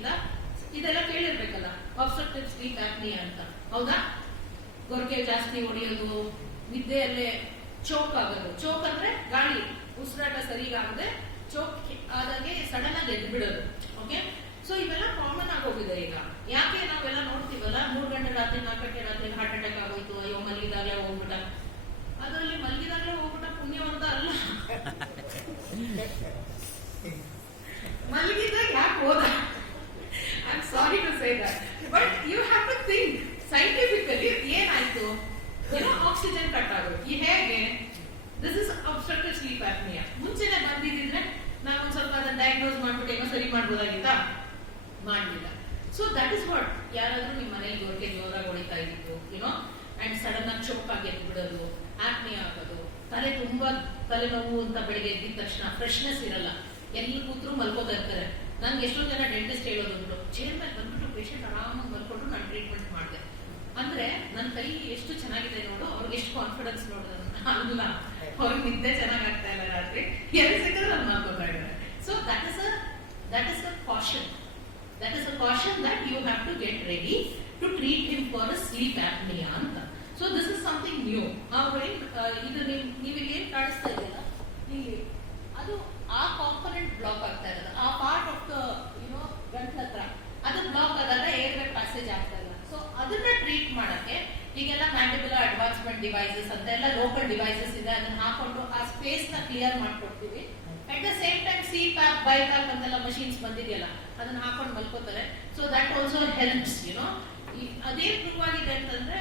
ಇಂದ ಇದೆಲ್ಲ ಕೇಳಿರ್ಬೇಕಲ್ಲ, obstructive sleep apnoea ಅಂತ, ಹೌದಾ? ಗೊರಕೆ ಜಾಸ್ತಿ ಹೊಡೆಯೋದು, ನಿದ್ದೆಯಲ್ಲೇ ಚೋಕ್ ಆಗೋದು. ಚೋಕ್ ಅಂದ್ರೆ ಗಾಳಿ ಉಸಿರಾಟ ಸರಿಗಾಗದೆ ಚೋಕ್ ಆದಾಗೆ ಸಡನ್ ಆಗಿ ಎದ್ದು ಬಿಡೋದು. ಓಕೆ, ಸೊ ಇವೆಲ್ಲ ಕಾಮನ್ ಆಗೋಗಿದೆ ಈಗ. ಯಾಕೆ ನಾವೆಲ್ಲ ನೋಡ್ತೀವಲ್ಲ, 3 ಗಂಟೆ ರಾತ್ರಿ 4 ಗಂಟೆ ರಾತ್ರಿ ಹಾರ್ಟ್ ಅಟ್ಯಾಕ್ ಆಗೋಯ್ತು, ಅಯ್ಯೋ ಮಲಗಿದಾಗಲೇ ಹೋಗ್ಬಿಟ್ಟ. ಅದರಲ್ಲಿ ಮಲಗಿದಾಗಲೇ ಹೋಗ್ಬಿಟ್ಟ ಪುಣ್ಯವಂತ ಅಲ್ಲ, ಮಲಗಿದಾಗ ಯಾಕೆ ಹೋದ? I am sorry to say that, but you have to think scientifically ಏನಾಯ್ತು, ಏನೋ ಆಕ್ಸಿಜನ್ ಕಟ್ ಆಗೋದು. ಈ ಹೇಗೆ this is obstructive sleep apnoea. ಮುಂಚೆನೆ ಬಂದಿದ್ರೆ ನಾವು ಒಂದ್ ಸ್ವಲ್ಪ ಅದನ್ನ ಡಯಾಗ್ನೋಸ್ ಮಾಡ್ಬಿಟ್ಟು ಏನೋ ಸರಿ ಮಾಡ್ಬೋದಾಗಿತ್ತಾ? ಮಾಡಲಿಲ್ಲ. ಸೊ ದಟ್ ಇಸ್ ವಾಟ್, ಯಾರಾದ್ರೂ ನಿಮ್ಮ ಮನೆಯಲ್ಲಿ ಗೊರಕೆ ಜೋರಾಗಿ ಹೊಡಿತಾ ಇದ್ದಿತ್ತು, ಯುನೋ, ಅಂಡ್ ಸಡನ್ ಆಗಿ ಚೋಕ್ ಆಗಿ ಎದ್ಬಿಡೋದು, ಆಪ್ನಿಯಾ ಆಗೋದು, ತಲೆ ತುಂಬಾ ತಲೆನೋವು ಅಂತ ಬೆಳಿಗ್ಗೆ ಎದ್ದಿದ ತಕ್ಷಣ ಫ್ರೆಶ್ನೆಸ್ ಇರಲ್ಲ, ಎಲ್ಲಿ ಕೂತ್ರು ಮಲ್ಕೋತಾ ಇರ್ತಾರೆ. ನನ್ಗೆ ಎಷ್ಟೋ ಜನ ಡೆಂಟಿಸ್ಟ್ ಹೇಳೋದುಂಟು, ಚೇರ್ ಮೇಲೆ ಬಂದ್ಬಿಟ್ಟು ಪೇಷಂಟ್ ಆರಾಮಾಗಿ ಮಲ್ಕೊಂಡು ನಾನು ಟ್ರೀಟ್ಮೆಂಟ್ ಮಾಡಿದೆ ಅಂದ್ರೆ ನನ್ನ ಕೈ ಎಷ್ಟು ಚೆನ್ನಾಗಿದೆ ನೋಡು, ಅವ್ರಿಗೆ ಎಷ್ಟು ಕಾನ್ಫಿಡೆನ್ಸ್ ನೋಡೋದು ಅಲ್ಲ, ಅವ್ರಿಗೆ ನಿದ್ದೆ ಚೆನ್ನಾಗಾಗ್ತಾ ಇಲ್ಲ ರಾತ್ರಿ, ಎಲ್ಲಿ ಸಿಕ್ಕದ್ರೆ ನಾನು ಮಲ್ಕೋತಾ ಇದ್ದಾರೆ. So that is a caution. That is a caution that you have to get ready to treat him for a sleep apnea ಅಂತ. So this is something new. ಇದು ನೀವು ಏನ್ ಕಾಣಿಸ್ತಾ ಇದೆಯಲ್ಲ ಇಲ್ಲಿ, ಅದು ಆ ಕಾಂಪೊನೆಂಟ್ ಬ್ಲಾಕ್ ಆಗ್ತಾ ಇರೋದು, ಆ ಪಾರ್ಟ್ ಆಫ್ ದ ಗಂಟ್ಲ ಹತ್ರ ಅದು ಬ್ಲಾಕ್ ಆದಾಗ ಏರ್ವೇ ಪ್ಯಾಸೇಜ್ ಆಗ್ತಾ ಇಲ್ಲ. ಸೊ ಅದನ್ನ ಟ್ರೀಟ್ ಮಾಡಕ್ಕೆ ಈಗೆಲ್ಲ ಮ್ಯಾಂಡಿಬುಲರ್ ಅಡ್ವಾನ್ಸ್ಮೆಂಟ್ ಡಿವೈಸಸ್ ಅಂತ ಎಲ್ಲ ಲೋಕಲ್ ಡಿವೈಸಸ್ ಇದೆ, ಅದನ್ನ ಹಾಕೊಂಡು ಆ ಸ್ಪೇಸ್ ನ ಕ್ಲಿಯರ್ ಮಾಡ್ಕೊಡ್ತೀವಿ. At the same time CPAP, BiPAP ಅಂತೆಲ್ಲ ಮಷೀನ್ಸ್ ಬಂದಿದೆಯಲ್ಲ, ಅದನ್ನ ಹಾಕೊಂಡು ಮಲ್ಕೋತಾರೆ. So that also helps. ಅದೇ ಪ್ರೂವ್ ಆಗಿದೆ ಅಂತಂದ್ರೆ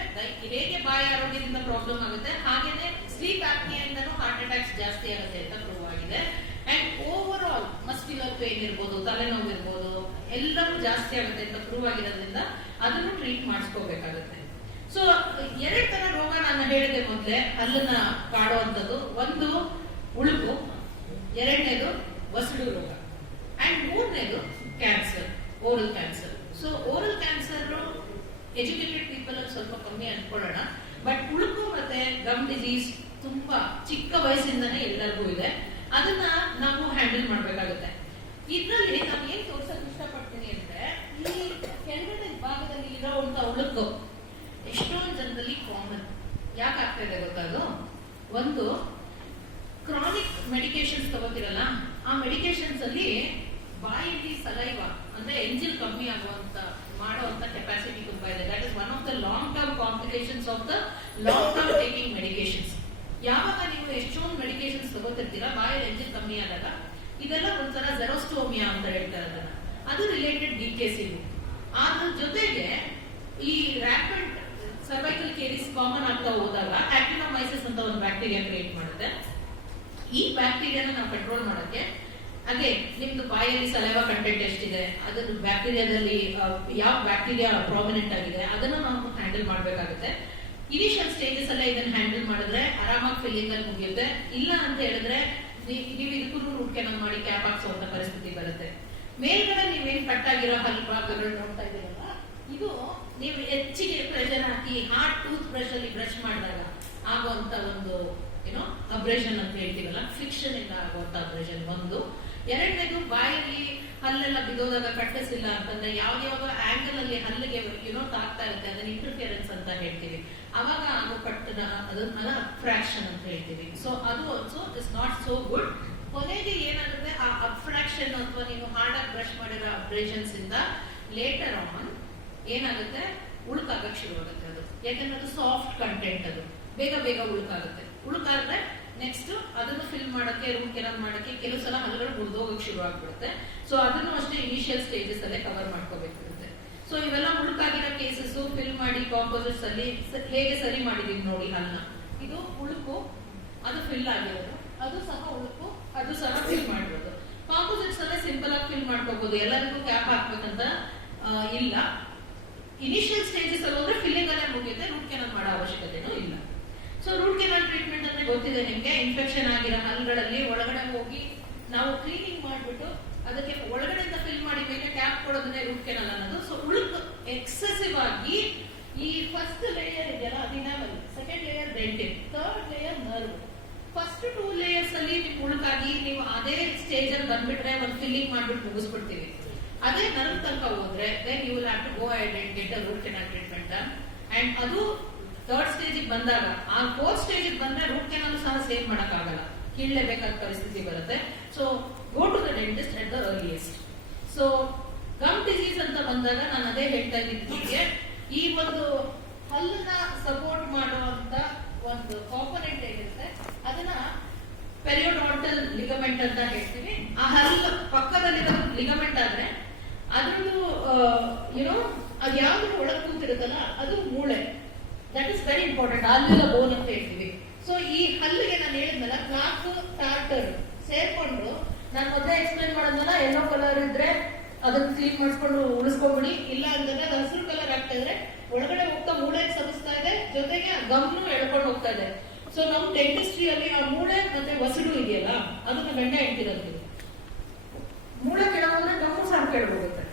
ಹೇಗೆ ಬಾಯಿ ಆರೋಗ್ಯದಿಂದ ಪ್ರಾಬ್ಲಮ್ ಆಗುತ್ತೆ, ಹಾಗೇನೆ ಸ್ಲೀಪ್ ಆಪ್ನಿಯಾದಿಂದನೂ ಹಾರ್ಟ್ ಅಟ್ಯಾಕ್ಸ್ ಜಾಸ್ತಿ ಆಗುತ್ತೆ ಅಂತ ಪ್ರೂವ್ ಆಗಿದೆ. And over all muscular pain ಇರ್ಬೋದು, ತಲೆನೋವು ಇರ್ಬೋದು, ಎಲ್ಲವೂ ಜಾಸ್ತಿ ಆಗುತ್ತೆ ಅಂತ ಪ್ರೂವ್ ಆಗಿರೋದ್ರಿಂದ ಅದನ್ನು ಟ್ರೀಟ್ ಮಾಡಿಸ್ಕೋಬೇಕಾಗುತ್ತೆ. ಸೊ 2 ತರ ರೋಗ ನಾನು ಹೇಳಿದೆ ಮೊದಲೇ, ಹಲ್ಲನ್ನ ಕಾಡುವಂಥದ್ದು. ಒಂದು ಉಳುಕು, 2ನೇದು ವಸಡು ರೋಗ, ಅಂಡ್ 3ನೇದು cancer, oral cancer. So oral cancer educated people ಅಲ್ಲಿ ಸ್ವಲ್ಪ ಕಮ್ಮಿ ಅನ್ಕೊಳ್ಳೋಣ, ಬಟ್ ಉಳುಕು ಮತ್ತೆ ಗಮ್ ಡಿಸೀಸ್ ತುಂಬಾ ಚಿಕ್ಕ ವಯಸ್ಸಿಂದನೇ ಎಲ್ಲರಿಗೂ ಇದೆ. ಅದನ್ನ ನಾವು ಹ್ಯಾಂಡಲ್ ಮಾಡ್ಬೇಕಾಗುತ್ತೆ. ಇದ್ರಲ್ಲಿ ನಾನು ಏನ್ ತೋರ್ಸಕ್ ಇಷ್ಟಪಡ್ತೀನಿ ಅಂದ್ರೆ, ಈ ಕೆಳಗಡೆ ಭಾಗದಲ್ಲಿ ಇರೋಂತ ಉಳುಕು ಎಷ್ಟೊಂದು ಜನರಲ್ಲಿ ಕಾಮನ್. ಯಾಕೆ ಆಗ್ತಾ ಇದೆ ಗೊತ್ತದು? ಒಂದು, ಕ್ರಾನಿಕ್ ಮೆಡಿಕೇಶನ್ಸ್ ತಗೋತಿರಲ್ಲ, ಆ ಮೆಡಿಕೇಶನ್ಸ್ ಅಲ್ಲಿ ಬಾಯಲ್ಲಿ ಸಲೈವ ಅಂದ್ರೆ ಎಂಜಿಲ್ ಕಮ್ಮಿ ಆಗುವಂತ ಮಾಡುವಂತ ಕೆಪಾಸಿಟಿ ತುಂಬಾ ಇದೆ. That is one of the long term complications of the long term taking medications. ಯಾವಾಗ ನೀವು ಎಷ್ಟೊಂದು ಮೆಡಿಕೇಶನ್ಸ್ ತಗೋತಿರ್ತೀರಾ, ಬಾಯಲ್ಲಿ ಎಂಜಿಲ್ ಕಮ್ಮಿ ಆದಾಗ ಇದೆಲ್ಲ ಒಂಥರ ಜೆರೋಸ್ಟೋಮಿಯಾ ಅಂತ ಹೇಳ್ತಾರೆ ಅದನ್ನ, ಅದು ರಿಲೇಟೆಡ್ DKC. ಅದ್ರ ಜೊತೆಗೆ ಈ ರ್ಯಾಪಿಡ್ ಸರ್ವೈಕಲ್ ಕೇರಿಸ್ ಕಾಮನ್ ಆಗ್ತಾ ಹೋದಾಗ ಆಕ್ಟಿನೋಮೈಸಿಸ್ ಅಂತ ಒಂದು ಬ್ಯಾಕ್ಟೀರಿಯಾ ಕ್ರಿಯೇಟ್ ಮಾಡುತ್ತೆ. ಈ ಬ್ಯಾಕ್ಟೀರಿಯಾನ ನಾವು ಕಂಟ್ರೋಲ್ ಮಾಡಕ್ಕೆ, ಅದೇ ನಿಮ್ದು ಬಾಯಲ್ಲಿ ಸಲೈವಾ ಕಂಟೆಂಟ್ ಎಷ್ಟಿದೆ, ಅದನ್ನ ಬ್ಯಾಕ್ಟೀರಿಯಾದಲ್ಲಿ ಯಾವ ಬ್ಯಾಕ್ಟೀರಿಯಾ ಪ್ರಾಮಿನೆಂಟ್ ಆಗಿದೆ, ಅದನ್ನ ನಾವು ಹ್ಯಾಂಡಲ್ ಮಾಡ್ಬೇಕಾಗುತ್ತೆ. ಇನಿಷಿಯಲ್ ಸ್ಟೇಜಸ್ ಅಲ್ಲೇ ಇದನ್ನ ಹ್ಯಾಂಡಲ್ ಮಾಡಿದ್ರೆ ಆರಾಮಾಗಿ ಫಿಲ್ಲಿಂಗ್ ಅಲ್ಲಿ ಮುಗಿಯುತ್ತೆ. ಇಲ್ಲ ಅಂತ ಹೇಳಿದ್ರೆ ನೀವು ಇದಕ್ಕೂ ರೂಟ್ ಕೆನಾಲ್ ಮಾಡಿ ಕ್ಯಾಪ್ ಹಾಕ್ಸುವಂತ ಪರಿಸ್ಥಿತಿ ಬರುತ್ತೆ. ಮೇಲ್ಗಡೆ ನೀವೇನ್ ಕಟ್ಟಾಗಿರೋ ಹಲ್ ಭಾಗಗಳು ನೋಡ್ತಾ ಇದ್ದೀರಲ್ಲ, ಇದು ನೀವು ಹೆಚ್ಚಿಗೆ ಪ್ರೆಷರ್ ಹಾಕಿ ಹಾರ್ಟ್ ಟೂತ್ ಬ್ರಷ್ ಅಲ್ಲಿ ಬ್ರಷ್ ಮಾಡಿದಾಗ ಆಗುವಂತ ಒಂದು ಅಬ್ರೇಷನ್ ಅಂತ ಹೇಳ್ತೀವಲ್ಲ, ಫ್ರಿಕ್ಷನ್ ಇಂದ ಆಗುವಂತ ಅಬ್ರೇಷನ್ ಒಂದು. 2ನೇದು ಬಾಯಲ್ಲಿ ಹಲ್ಲೆಲ್ಲ ಬಿದ್ದೋದಾಗ ಕಟ್ಟಿಸಿಲ್ಲ ಅಂತಂದ್ರೆ ಯಾವ್ದಾವ ಆಂಗಲ್ ಅಲ್ಲಿ ಹಲ್ಲಿಗೆ ತಾಗ್ತಾ ಇರುತ್ತೆ, ಅದನ್ನ ಇಂಟರ್ಫಿಯರೆನ್ಸ್ ಅಂತ ಹೇಳ್ತೀವಿ. ಅವಾಗ ಆಗೋ ಕಟ್ಟನ ಅದನ್ನ ಅಬ್ಫ್ರಾಕ್ಷನ್ ಅಂತ ಹೇಳ್ತೀವಿ. ಸೊ ಅದು also is not so good. ಕೊನೆಗೆ ಏನಾಗುತ್ತೆ, ಆ ಅಬ್ಫ್ರಾಕ್ಷನ್ ಅಥವಾ ನೀವು ಹಾರ್ಡ್ ಆಗಿ ಬ್ರಷ್ ಮಾಡಿರೋ ಅಬ್ರೇಷನ್ಸ್ ಇಂದ ಲೇಟರ್ ಆನ್ ಏನಾಗುತ್ತೆ, ಉಳುಕಾಗಕ್ಕೆ ಶುರುವಾಗುತ್ತೆ. ಅದು ಯಾಕಂದ್ರೆ ಅದು ಸಾಫ್ಟ್ ಕಂಟೆಂಟ್, ಅದು ಬೇಗ ಬೇಗ ಉಳುಕಾಗುತ್ತೆ. ಉಳುಕಾದ್ರೆ ನೆಕ್ಸ್ಟ್ ಅದನ್ನು ಫಿಲ್ ಮಾಡಕ್ಕೆ, ರೂಟ್ ಕೆನಾಲ್ ಮಾಡಕ್ಕೆ ಕೆಲವು ಸಲ ಹಲ್ಲುಗಳು ಮುರಿದೋಗಕ್ಕೆ ಶುರು ಆಗ್ಬಿಡುತ್ತೆ. ಸೊ ಅದನ್ನು ಅಷ್ಟೇ ಇನಿಷಿಯಲ್ ಸ್ಟೇಜಸ್ ಅಲ್ಲೇ ಕವರ್ ಮಾಡ್ಕೋಬೇಕಿರುತ್ತೆ. ಸೊ ಇವೆಲ್ಲ ಉಳುಕಾಗಿರೋ ಕೇಸಸ್ ಫಿಲ್ ಮಾಡಿ ಕಾಂಪೋಸಿಟ್ಸ್ ಅಲ್ಲಿ ಹೇಗೆ ಸರಿ ಮಾಡಿದೀವಿ ನೋಡಿ ಹಲ್ಲ, ಇದು ಉಳುಕು, ಅದು ಫಿಲ್ ಆಗಿರೋದು, ಅದು ಸಹ ಉಳುಕು, ಅದು ಸಹ ಫಿಲ್ ಮಾಡಿರೋದು. ಕಾಂಪೋಸಿಟ್ಸ್ ಅಲ್ಲೇ ಸಿಂಪಲ್ ಆಗಿ ಫಿಲ್ ಮಾಡ್ಕೋಬಹುದು, ಎಲ್ಲರಿಗೂ ಕ್ಯಾಪ್ ಹಾಕ್ಬೇಕಂತ ಇಲ್ಲ. ಇನಿಷಿಯಲ್ ಸ್ಟೇಜಸ್ ಅಲ್ಲಿ ಹೋದ್ರೆ ಫಿಲ್ಲಿಂಗ್ ಅಲ್ಲೇ ಮುಗಿಯುತ್ತೆ, ರೂಟ್ ಕೆನಾಲ್ ಮಾಡೋ ಅವಶ್ಯಕತೆನೂ ಇಲ್ಲ. ಸೊ ರೂಟ್ ಕೆನಾಲ್ ಟ್ರೀಟ್ಮೆಂಟ್ ಅಂದ್ರೆ ಗೊತ್ತಿದೆ ನಿಮ್ಗೆ, ಇನ್ಫೆಕ್ಷನ್ ಆಗಿರೋ ಹಲ್ಲುಗಳಲ್ಲಿ ಒಳಗಡೆ ಹೋಗಿ ನಾವು ಕ್ಲೀನಿಂಗ್ ಮಾಡ್ಬಿಟ್ಟು ಅದಕ್ಕೆ ಒಳಗಡೆಯಿಂದ ಫಿಲ್ ಮಾಡಿ ಮೇಲೆ ಕ್ಯಾಪ್ ಕೊಡೋದನ್ನೇ ರೂಟ್ ಕೆನಾಲ್ ಅನ್ನೋದು. ಸೊ ಉಳುಕು ಎಕ್ಸೆಸಿವ್ ಆಗಿ ಈ ಫಸ್ಟ್ ಲೇಯರ್ ಇದೆಯಲ್ಲ ಅದು ಇನಾಮಲ್, second layer dentine, third layer nerve. First 2 layers ಅಲ್ಲಿ ನಿಮ್ ಉಳುಕಾಗಿ ನೀವು ಅದೇ ಸ್ಟೇಜ್ ಅಲ್ಲಿ ಬಂದ್ಬಿಟ್ರೆ ಒಂದು ಫಿಲ್ಲಿಂಗ್ ಮಾಡ್ಬಿಟ್ಟು ಮುಗಿಸ್ಬಿಡ್ತೀವಿ. ಅದೇ ನರ್ವ್ ತನಕ ಹೋದ್ರೆ then you will have to go ahead and get a root canal treatment and ಅದು ಥರ್ಡ್ ಸ್ಟೇಜ್ ಬಂದಾಗ ಆ ಫೋರ್ತ್ ಸ್ಟೇಜ್ ಬಂದ್ರೆ ರೂಟ್ ಕೆನಾಲ್ ಸಹ ಸೇವ್ ಮಾಡಕ್ ಆಗಲ್ಲ, ಕೀಳಲೇಬೇಕಾದ ಪರಿಸ್ಥಿತಿ ಬರುತ್ತೆ. So go to the dentist at the earliest. So gum disease ಅಂತ ಬಂದಾಗ ನಾನು ಅದೇ ಹೇಳ್ತಾ ಇದ್ದೀನಿ, ಈ ಒಂದು ಹಲ್ಲನ್ನ ಸಪೋರ್ಟ್ ಮಾಡುವಂತ ಒಂದು ಕಾಂಪೊನೆಂಟ್ ಏನಿರುತ್ತೆ ಅದನ್ನ ಪೆರಿಯೋಡಾಂಟಲ್ ಲಿಗಮೆಂಟ್ ಅಂತ ಹೇಳ್ತೀವಿ. ಆ ಹಲ್ಲು ಪಕ್ಕದಲ್ಲಿರೋ ಲಿಗಮೆಂಟ್ ಆದ್ರೆ ಅದ್ರದ್ದು ಯುನೋ ಅದು ಯಾವ್ದು ಒಳಗೆ ಕೂತಿರುತ್ತಲ್ಲ ಅದು ಮೂಳೆ. That is very important. ಅಲ್ಲಿರೋ ಬೋನ್ ಅಂತ ಹೇಳ್ತೀವಿ. ಸೊ ಈ ಹಲ್ಲಿಗೆ ನಾನು ಹೇಳಿದ್ನಲ್ಲ ಪ್ಲಾಕ್ ಟಾರ್ಟರ್ ಸೇರ್ಕೊಂಡು, ನಾನು ಮೊದಲೇ ಎಕ್ಸ್ಪ್ಲೈನ್ ಮಾಡೋದಲ್ಲ, ಯೆಲ್ಲೋ ಕಲರ್ ಇದ್ರೆ ಅದನ್ನ ಕ್ಲೀನ್ ಮಾಡಿಸ್ಕೊಂಡು ಉಳಿಸ್ಕೊಂಡ್ಬಿಡಿ, ಇಲ್ಲ ಅಂತಂದ್ರೆ ಅದು ಹಸಿರು ಕಲರ್ ಆಗ್ತಾ ಇದ್ರೆ ಒಳಗಡೆ ಹೋಗ್ತಾ ಮೂಳೆ ಸರಿಸ್ತಾ ಇದೆ, ಜೊತೆಗೆ ಗಮ್ನು ಎಳ್ಕೊಂಡು ಹೋಗ್ತಾ ಇದೆ. ಸೊ ನಮ್ ಡೆಂಟಿಸ್ಟ್ರಿಯಲ್ಲಿ ಆ ಮೂಳೆ ಮತ್ತೆ ವಸಡು ಇದೆಯಲ್ಲ ಅದನ್ನ ಗಂಡ ಹೆಂಡ್ತಿರಂತೀವಿ. ಮೂಳೆ ಕೆಳಗೋದ್ರೆ ಗಮ್ಮು ಸಹ ಕೆಳಗೋಗುತ್ತೆ,